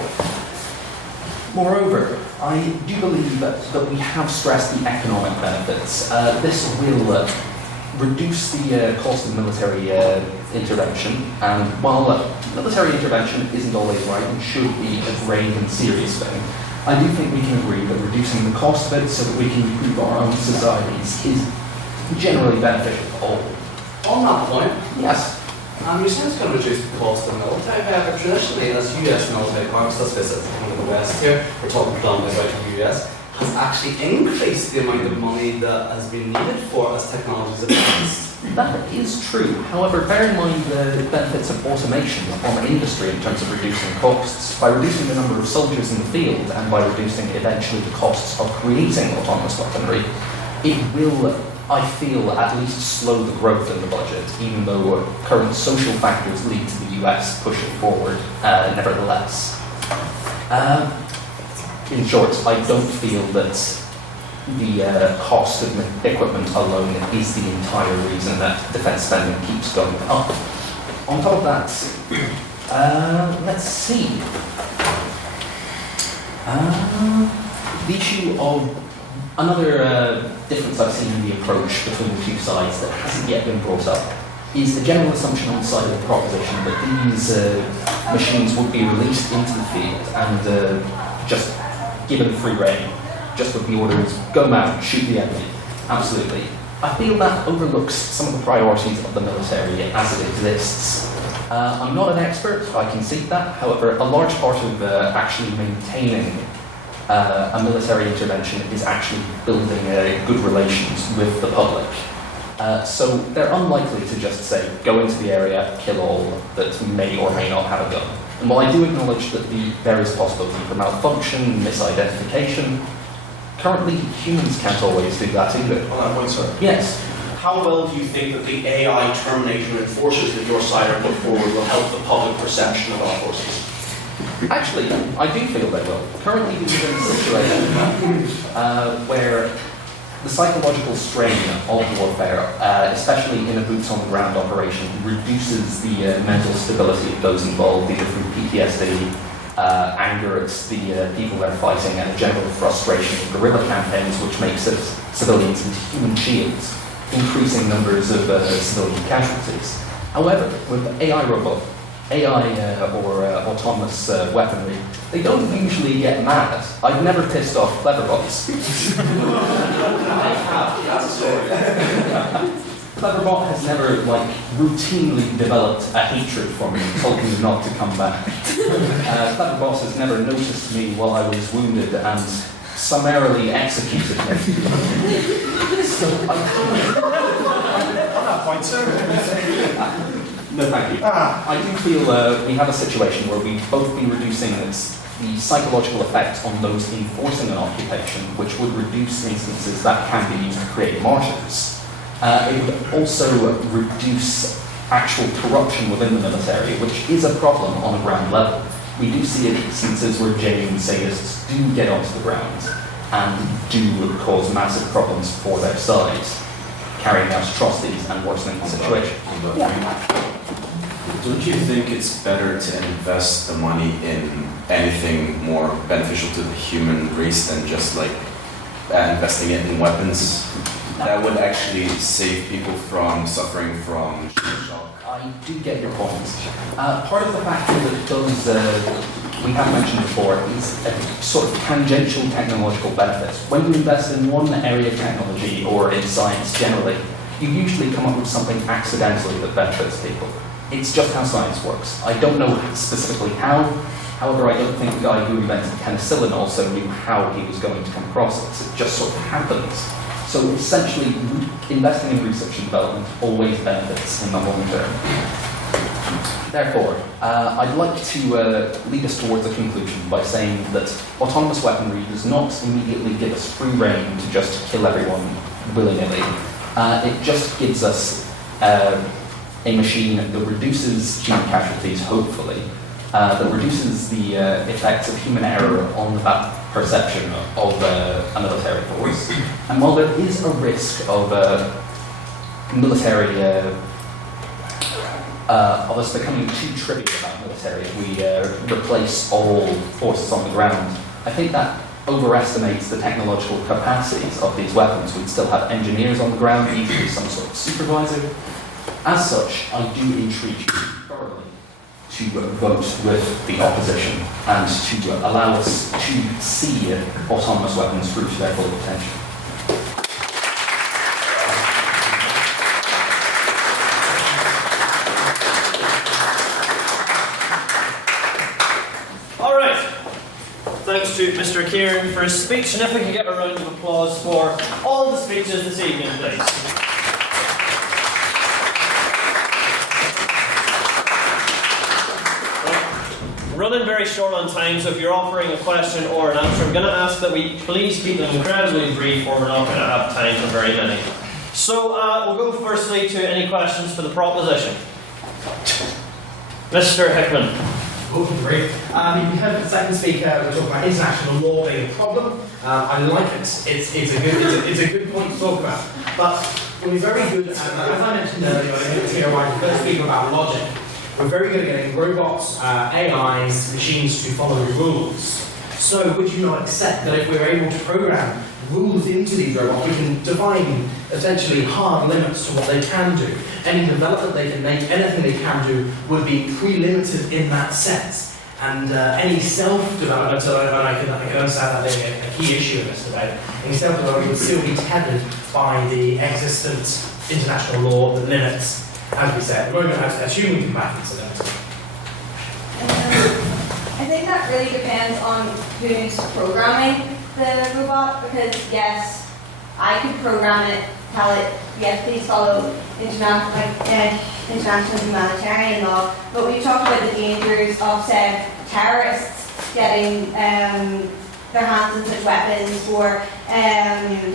Moreover, I do believe that we have stressed the economic benefits. This will reduce the cost of military intervention, and while military intervention isn't always right and should be a grave and serious thing, I do think we can agree that reducing the cost of it so that we can improve our own societies is generally beneficial to all. On that point, yes. You're saying it's going to reduce the cost of military, but traditionally, as US military powers, let's face it, one of the West here, we're talking predominantly about the US, has actually increased the amount of money that has been needed for as technologies advance. That is true. However, bear in mind the benefits of automation on industry in terms of reducing costs. By reducing the number of soldiers in the field and by reducing eventually the costs of creating autonomous weaponry, it will, I feel, at least slow the growth in the budget, even though current social factors lead to the US pushing forward nevertheless. In short, I don't feel that the cost of equipment alone is the entire reason that defence spending keeps going up. On top of that, let's see. The issue of another difference I've seen in the approach between the two sides that hasn't yet been brought up is the general assumption on the side of the proposition that these machines would be released into the field and just given free rein, just with the orders, go mad, shoot the enemy. Absolutely. I feel that overlooks some of the priorities of the military as it exists. I'm not an expert, I concede that. However, a large part of actually maintaining a military intervention is actually building good relations with the public. So they're unlikely to just say, go into the area, kill all that may or may not have a gun. And while I do acknowledge that there is possibility for malfunction, misidentification, currently humans can't always do that either. On that point, sir. Yes. How well do you think that the AI Terminator enforcers that your side are put forward will help the public perception of our forces? Actually, I do feel they will. Currently, we live in a situation where the psychological strain of warfare, especially in a boots-on-the-ground operation, reduces the mental stability of those involved, either through PTSD, anger at the people they're fighting, and a general frustration of guerrilla campaigns, which makes civilians into human shields, increasing numbers of civilian casualties. However, with AI or autonomous weaponry, they don't usually get mad. I've never pissed off Cleverbots. Cleverbot has never, routinely developed a hatred for me, told me not to come back. Cleverbot has never noticed me while I was wounded and summarily executed me. So on that point, sir. No, thank you. I do feel we have a situation where we've both been reducing the psychological effect on those enforcing an occupation, which would reduce instances that can be used to create martyrs. It would also reduce actual corruption within the military, which is a problem on a ground level. We do see instances where genuine sadists do get onto the ground and do cause massive problems for their side, carrying out atrocities and worsening the situation. Don't you think it's better to invest the money in anything more beneficial to the human race than just like investing it in weapons? That would actually save people from suffering from shock. I do get your point. Part of the factor that does, we have mentioned before, is a sort of tangential technological benefits. When you invest in one area of technology or in science generally, you usually come up with something accidentally that benefits people. It's just how science works. I don't know specifically how, however, I don't think the guy who invented penicillin also knew how he was going to come across it. It just sort of happens. So essentially, investing in research and development always benefits in the long term. Therefore, I'd like to lead us towards a conclusion by saying that autonomous weaponry does not immediately give us free rein to just kill everyone willy-nilly. It just gives us a machine that reduces human casualties, hopefully, that reduces the effects of human error on that perception of a military force. And while there is a risk of military, of us becoming too trivial about military if we replace all forces on the ground, I think that overestimates the technological capacities of these weapons. We'd still have engineers on the ground, usually some sort of supervisor. As such, I do entreat you thoroughly to vote with the opposition and to allow us to see autonomous weapons through to their full potential. All right. Thanks to Mr. Kieran for his speech, and if we can get a round of applause for all the speeches this evening, please. Running very short on time, so if you're offering a question or an answer, I'm going to ask that we please keep them incredibly brief, or we're not going to have time for very many. So we'll go firstly to any questions for the proposition. Mr. Hickman. Oh, great. You heard the second speaker, we're talking about international law being a problem. I like it. It's a good point to talk about. But we're very good, as I mentioned earlier, the first speaker about logic. We're very good at getting robots, AIs, machines to follow rules. So would you not accept that if we're able to program rules into these robots, we can define essentially hard limits to what they can do? Any development they can make, anything they can do, would be pre-limited in that sense. And any self-development, and I can understand that being a key issue in this debate, any self-development would still be tethered by the existent international law that limits, as we said, at the moment, as human combatants are limited. I think that really depends on who's programming the robot, because yes, I could program it, tell it, yes, please follow international humanitarian law, but we've talked about the dangers of, say, terrorists getting their hands on such weapons, or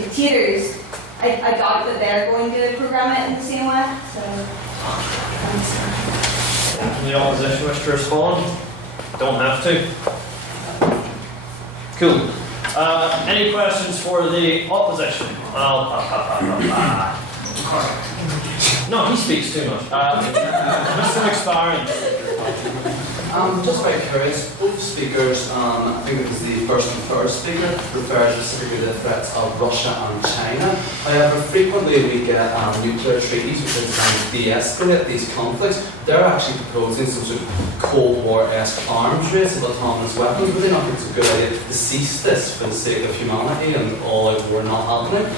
dictators. I doubt that they're going to program it in the same way, so... The opposition wish to respond? Don't have to. Cool. Any questions for the opposition? No, he speaks too much. Mr. McSparren. Just very curious, both speakers, I think it was the first and third speaker, referred specifically to the threats of Russia and China. However, frequently we get nuclear treaties which are designed to de-escalate these conflicts. They're actually proposing some sort of Cold War-esque arms race of autonomous weapons. Would they not think it's a good idea to cease this for the sake of humanity and all out war not happening?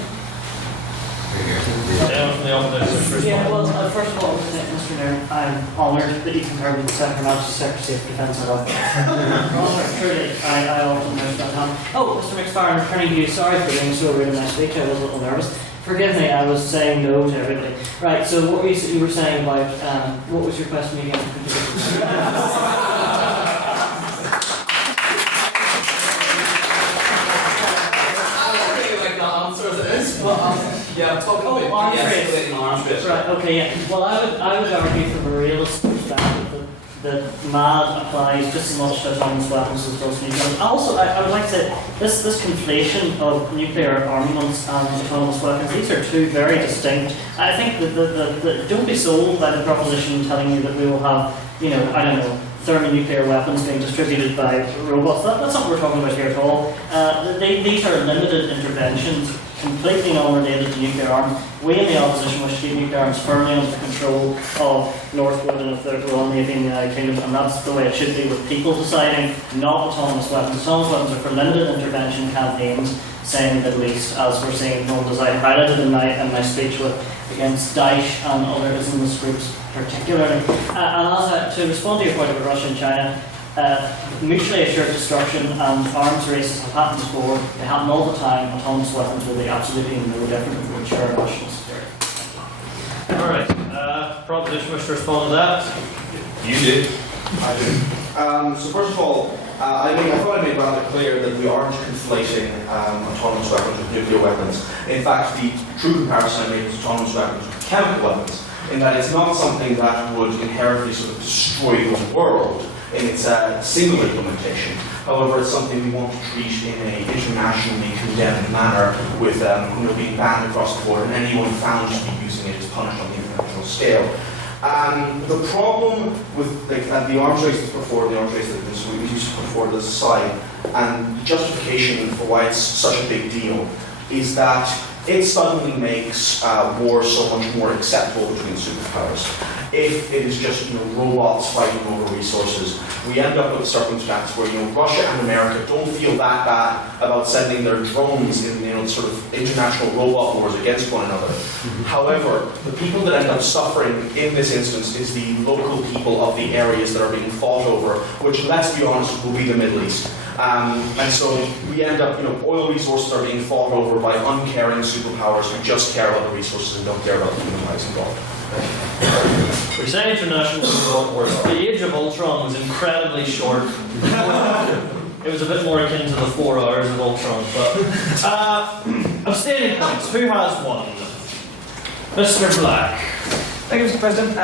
Yeah, well, first of all, Mr. Nairn, I'm honoured that you concur with the Centre for Secrecy of Defence and Government. Truly, I often note that hand. Oh, Mr. McSparren, returning to you, sorry for being so rude in my speech, I was a little nervous. Forgive me, I was saying no to everybody. Right, so what were you were saying about, what was your question again? is, but yeah, I'm talking about arms de-escalating arms race. Right, okay, yeah. Well, I would argue from a realist perspective that MAD applies just as much to autonomous weapons as does nuclear. Also, I would like to say this conflation of nuclear armaments and autonomous weapons, these are two very distinct. I think that don't be sold by the proposition telling you that we will have, I don't know, thermonuclear weapons being distributed by robots. That's not what we're talking about here at all. These are limited interventions, completely unrelated to nuclear arms. We in the opposition wish to keep nuclear arms firmly under the control of Northwood and of the Royal Navy in the United Kingdom, and that's the way it should be, with people deciding, not autonomous weapons. Autonomous weapons are for limited intervention campaigns, saying at least, as we're seeing in as I highlighted in my speech against Daesh and other Islamist groups particularly. And to respond to your point about Russia and China, mutually assured destruction and arms races have happened before. They happen all the time. Autonomous weapons will be absolutely no different if we ensure national security. Alright, proposition wish to respond to that? You do. I do. So first of all, I thought I made rather clear that we aren't conflating autonomous weapons with nuclear weapons. In fact, the true comparison I made is autonomous weapons with chemical weapons, in that it's not something that would inherently sort of destroy the world in its single implementation. However, it's something we want to treat in an internationally condemned manner, with being banned across the board, and anyone found to be using it is punished on the international scale. The problem with the arms races before, the arms race that we used to put forward as a side, and the justification for why it's such a big deal, is that it suddenly makes war so much more acceptable between superpowers. If it is just robots fighting over resources, we end up with a circumstance where Russia and America don't feel that bad about sending their drones in sort of international robot wars against one another. However, the people that end up suffering in this instance is the local people of the areas that are being fought over, which, let's be honest, will be the Middle East. And so we end up, oil resources are being fought over by uncaring superpowers who just care about the resources and don't care about the human lives involved. We say international robot wars. The age of Ultron was incredibly short. It was a bit more akin to the 4 hours of Ultron, but abstaining points. Who has one? Mr. Black. Thank you, Mr. President.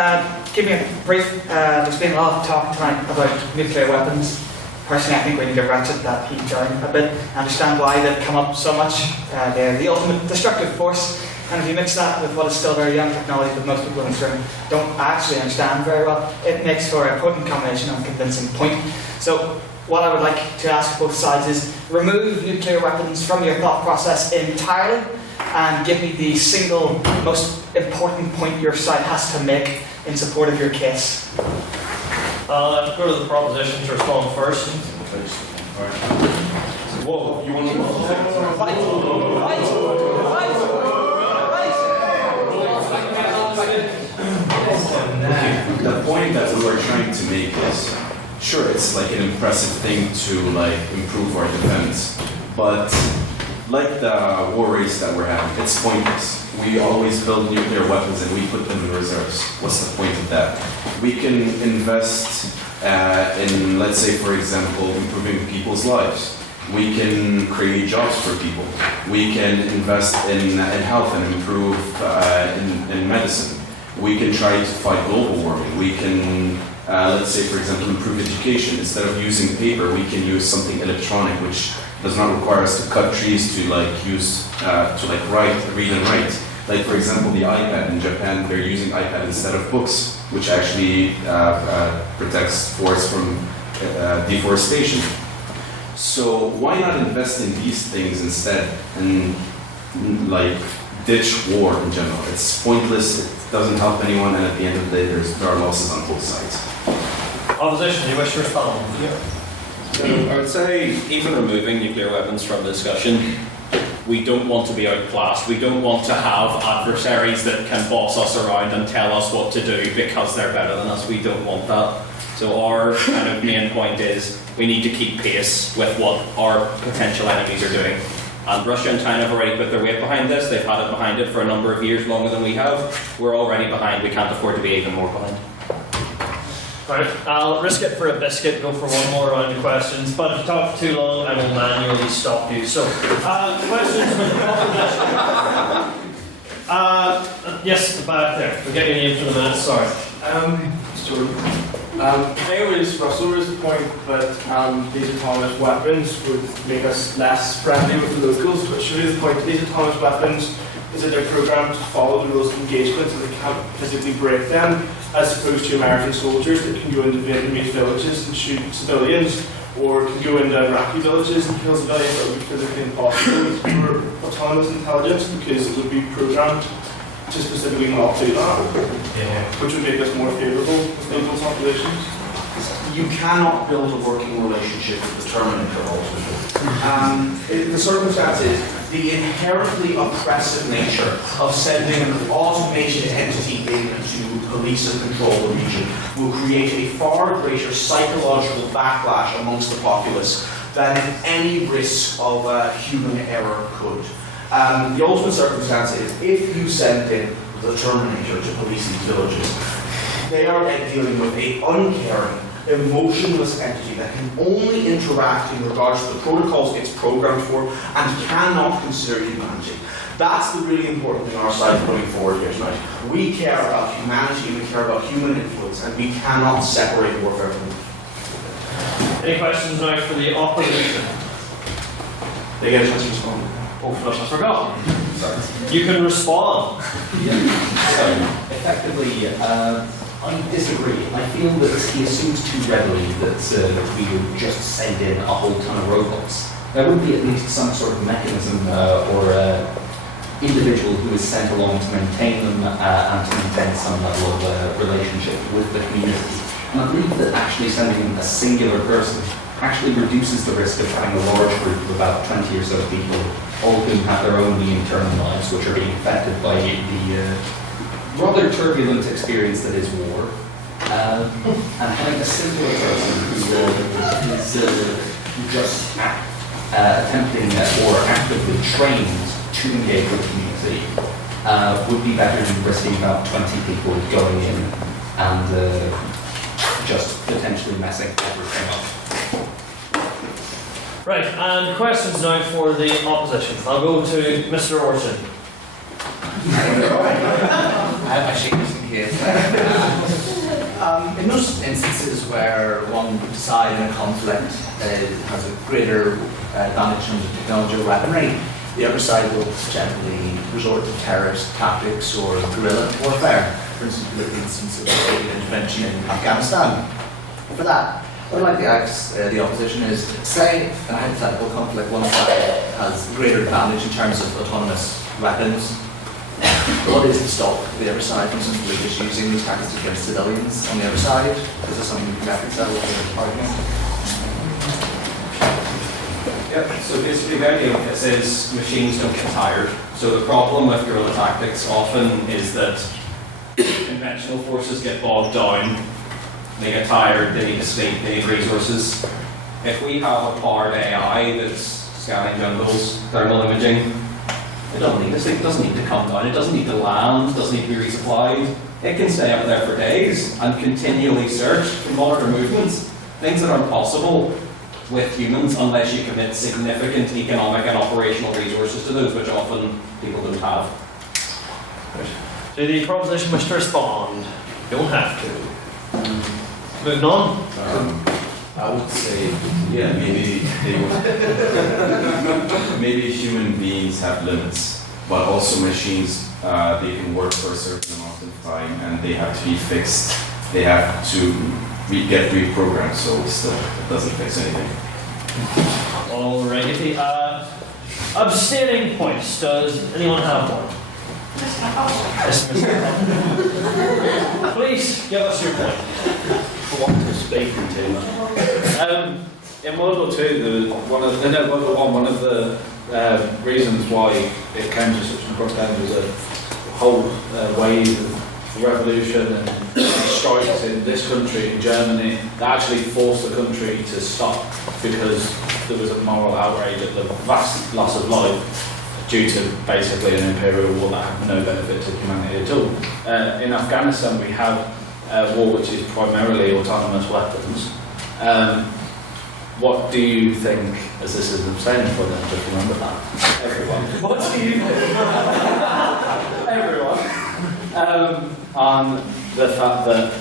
Give me a brief. There's been a lot of talk tonight about nuclear weapons. Personally, I think we need to ratchet that heat down a bit. I understand why they've come up so much. They're the ultimate destructive force. And if you mix that with what is still very young technology that most people in this room don't actually understand very well, it makes for a potent combination and convincing point. So what I would like to ask both sides is remove nuclear weapons from your thought process entirely and give me the single most important point your side has to make in support of your case. Let's go to the proposition to respond first. Whoa, you want The point that we were trying to make is, sure, it's like an impressive thing to improve our defense, but like the war race that we're having, it's pointless. We always build nuclear weapons and we put them in reserves. What's the point of that? We can invest in, let's say, for example, improving people's lives. We can create jobs for people. We can invest in health and improve in medicine. We can try to fight global warming. We can, let's say, for example, improve education. Instead of using paper, we can use something electronic, which does not require us to cut trees to read and write. Like, for example, the iPad in Japan, they're using iPad instead of books, which actually protects forests from deforestation. So why not invest in these things instead and ditch war in general? It's pointless, it doesn't help anyone, and at the end of the day there are losses on both sides. Opposition, do you wish to respond? So I would say, even removing nuclear weapons from the discussion, we don't want to be outclassed. We don't want to have adversaries that can boss us around and tell us what to do because they're better than us. We don't want that. So our kind of main point is we need to keep pace with what our potential enemies are doing. And Russia and China have already put their weight behind this. They've had it behind it for a number of years, longer than we have. We're already behind. We can't afford to be even more behind. Right, I'll risk it for a biscuit, go for one more round of questions, but if you talk for too long, I will manually stop you. So, questions from the opposition? Yes, the back there. We'll get your name for the minute, sorry. I always Russell was the point that these autonomous weapons would make us less friendly with the locals, but surely the point of these autonomous weapons is that they're programmed to follow the rules of engagement so they can't physically break them, as opposed to American soldiers that can go into Vietnamese villages and shoot civilians, or can go into Iraqi villages and kill civilians. That would be physically impossible for autonomous intelligence because it would be programmed to specifically not do that, which would make us more favourable with local populations. You cannot build a working relationship with the Terminator ultimately. The circumstance is the inherently oppressive nature of sending an automated entity in to police and control the region will create a far greater psychological backlash amongst the populace than any risk of human error could. The ultimate circumstance is if you send in the Terminator to police these villages, they are then dealing with an uncaring, emotionless entity that can only interact in regards to the protocols it's programmed for and cannot consider humanity. That's the really important thing on our side going forward here tonight. We care about humanity, we care about human influence, and we cannot separate warfare from it. Any questions now for the opposition? They get a chance to respond. Oh, I forgot. Sorry. You can respond. So, effectively, I disagree. I feel that he assumes too readily that we would just send in a whole ton of robots. There would be at least some sort of mechanism or individual who is sent along to maintain them and to maintain some level of relationship with the community. And I believe that actually sending in a singular person actually reduces the risk of having a large group of about 20 or so people, all of whom have their own internal lives, which are being affected by the rather turbulent experience that is war, and having a singular person who is just attempting or actively trained to engage with the community would be better than risking about 20 people going in and just potentially messing everything up. Right, and questions now for the opposition. I'll go to Mr. Orchard. I shake this in case. In those instances where one side in a conflict has a greater advantage in terms of technology or weaponry, the other side will generally resort to terrorist tactics or guerrilla warfare. For instance, the instance of the intervention in Afghanistan. For that, what I'd like to ask the opposition is, say, in a hypothetical conflict, one side has greater advantage in terms of autonomous weapons. What is to stop the other side from simply just using these tactics against civilians on the other side? Is this something you can reconcile with the argument? Yep, so basically the idea of this is machines don't get tired. So the problem with guerrilla tactics often is that conventional forces get bogged down, they get tired, they need to sleep, they need resources. If we have a powered AI that's scanning jungles, thermal imaging, it doesn't need to sleep, it doesn't need to come down, it doesn't need to land, it doesn't need to be resupplied. It can stay up there for days and continually search and monitor movements, things that aren't possible with humans unless you commit significant economic and operational resources to those, which often people don't have. Do the proposition wish to respond? You don't have to. Moving on. I would say, yeah, maybe they would. Maybe human beings have limits, but also machines, they can work for a certain amount of time and they have to be fixed. They have to get reprogrammed, so still it doesn't fix anything. Alrighty. Abstaining points. Does anyone have one? Yes, Mr. Please give us your point. I want to speak to. In World War II, one of the reasons why it came to such an abrupt end was a whole wave of revolution and strikes in this country, in Germany, that actually forced the country to stop because there was a moral outrage at the vast loss of life due to basically an imperial war that had no benefit to humanity at all. In Afghanistan, we have war which is primarily autonomous weapons, what do you think, as this is an abstaining for them, just remember that, everyone. What do you think? Everyone. On the fact that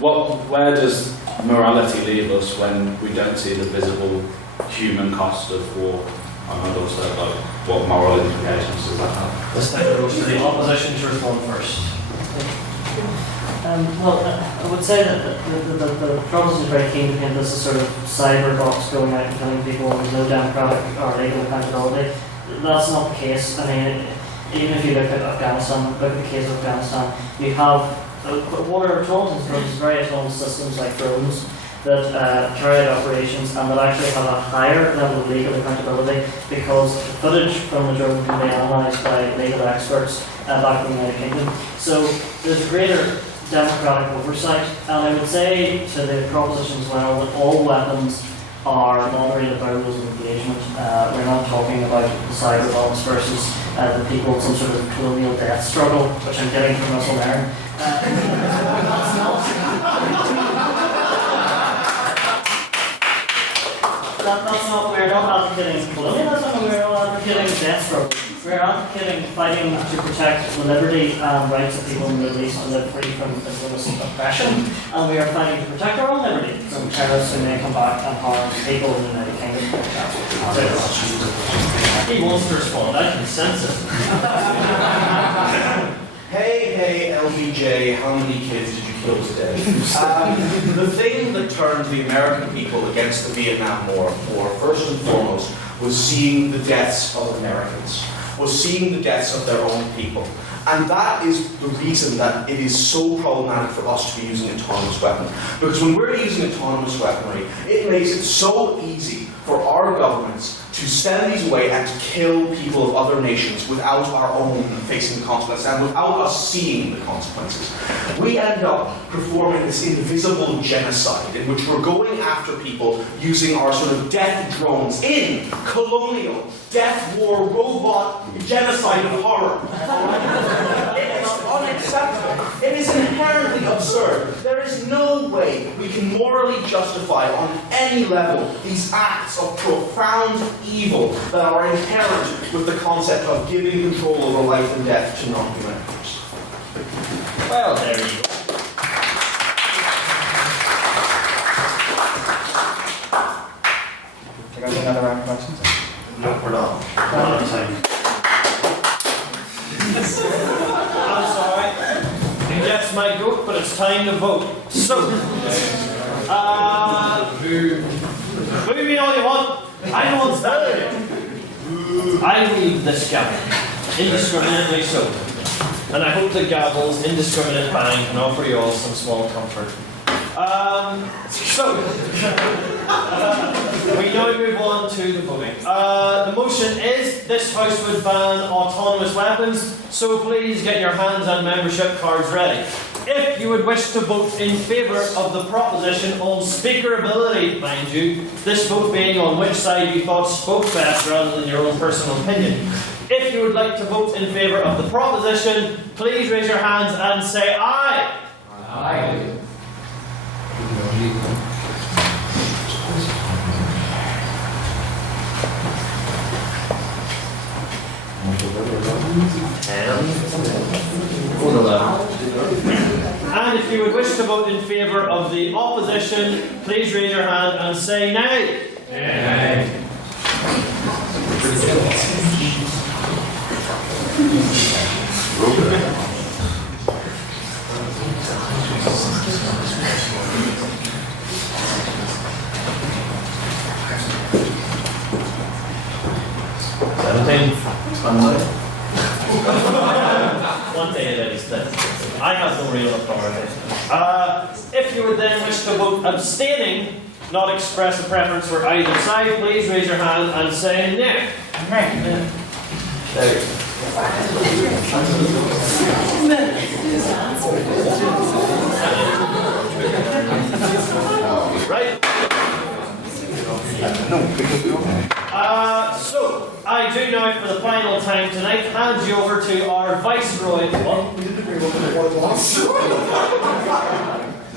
where does morality leave us when we don't see the visible human cost of war? And also, like, what moral implications does that have? This time goes to the opposition to respond first. Well, I would say that the proposition is very keen to paint this as sort of cyber box going out and killing people with no democratic or legal accountability. That's not the case. I mean, even if you look at Afghanistan, look at the case of Afghanistan, you have what are autonomous drones, very autonomous systems like drones that carry out operations and that actually have a higher level of legal accountability because the footage from the drone can be analysed by legal experts back in the United Kingdom. So there's greater democratic oversight, and I would say to the proposition as well that all weapons are moderated by rules of engagement. We're not talking about the cyber bombs versus the people in some sort of colonial death struggle, which I'm getting from Russell Nairn. That's not, we're not advocating colonialism, we're not advocating death struggle. We're advocating fighting to protect the liberty and rights of people in the Middle East to live free from Islamist oppression, and we are fighting to protect our own liberty from terrorists who may come back and harm people in the United Kingdom. He wants to respond, I can sense it. Hey, LBJ, how many kids did you kill today? The thing that turned the American people against the Vietnam War, first and foremost, was seeing the deaths of Americans, was seeing the deaths of their own people. And that is the reason that it is so problematic for us to be using autonomous weapons. Because when we're using autonomous weaponry, it makes it so easy for our governments to send these away and to kill people of other nations without our own facing the consequences and without us seeing the consequences. We end up performing this invisible genocide in which we're going after people using our sort of death drones in colonial, death war, robot genocide of horror. It is unacceptable. It is inherently absurd. There is no way we can morally justify on any level these acts of profound evil that are inherent with the concept of giving control over life and death to non-human actors. Well, there you go. Do you guys have another round of questions? No, we're not. Not on time. I'm sorry. You just might go, but it's time to vote. So, boo me all you want. I don't want that. I leave this gavel, indiscriminately so. And I hope the gavel's indiscriminate bang can offer you all some small comfort. We now move on to the voting. The motion is this House would ban autonomous weapons, so please get your hands and membership cards ready. If you would wish to vote in favour of the proposition on speakerability, mind you, this vote being on which side you thought spoke best rather than your own personal opinion. If you would like to vote in favour of the proposition, please raise your hands and say aye. Aye. And if you would wish to vote in favour of the opposition, please raise your hand and say nay. Nay. One day it is that I have no real authority. If you would then wish to vote abstaining, not express a preference for either side, please raise your hand and say nay. Right? So, I do do now for the final time tonight hand you over to our Viceroy. What? We didn't agree what it was.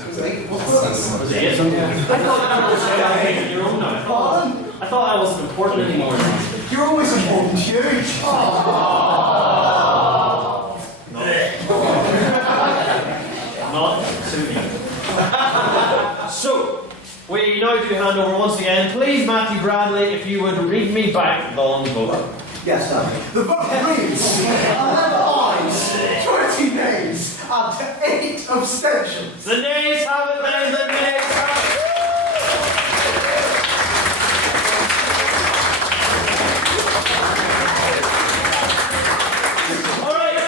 Was it? I thought that was your own now. I thought that wasn't important anymore. You're always important, huge. Not suiting. So, we now do hand over once again. Please, Matthew Bradley, if you would read me back the vote. Yes, sir. The vote reads 11 ayes, 20 nays, and 8 abstentions. The nays have it then, the nays have it. Alright.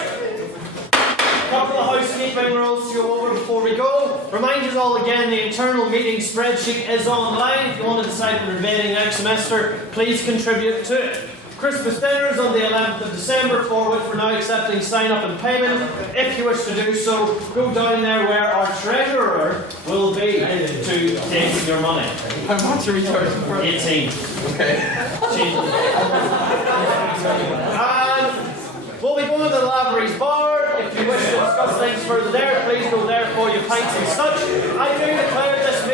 A couple of housekeeping rules to go over before we go. Remind you all again, the internal meeting spreadsheet is online. If you want to decide on invading next semester, please contribute to it. Christmas dinners on the 11th of December, for which we're now accepting sign-up and payment. If you wish to do so, go down there where our treasurer will be to take your money. How much are we charging for it? 18. Okay. And we'll be going to the Lavery's bar. If you wish to discuss things further there, please go there for your pints and such. I do declare this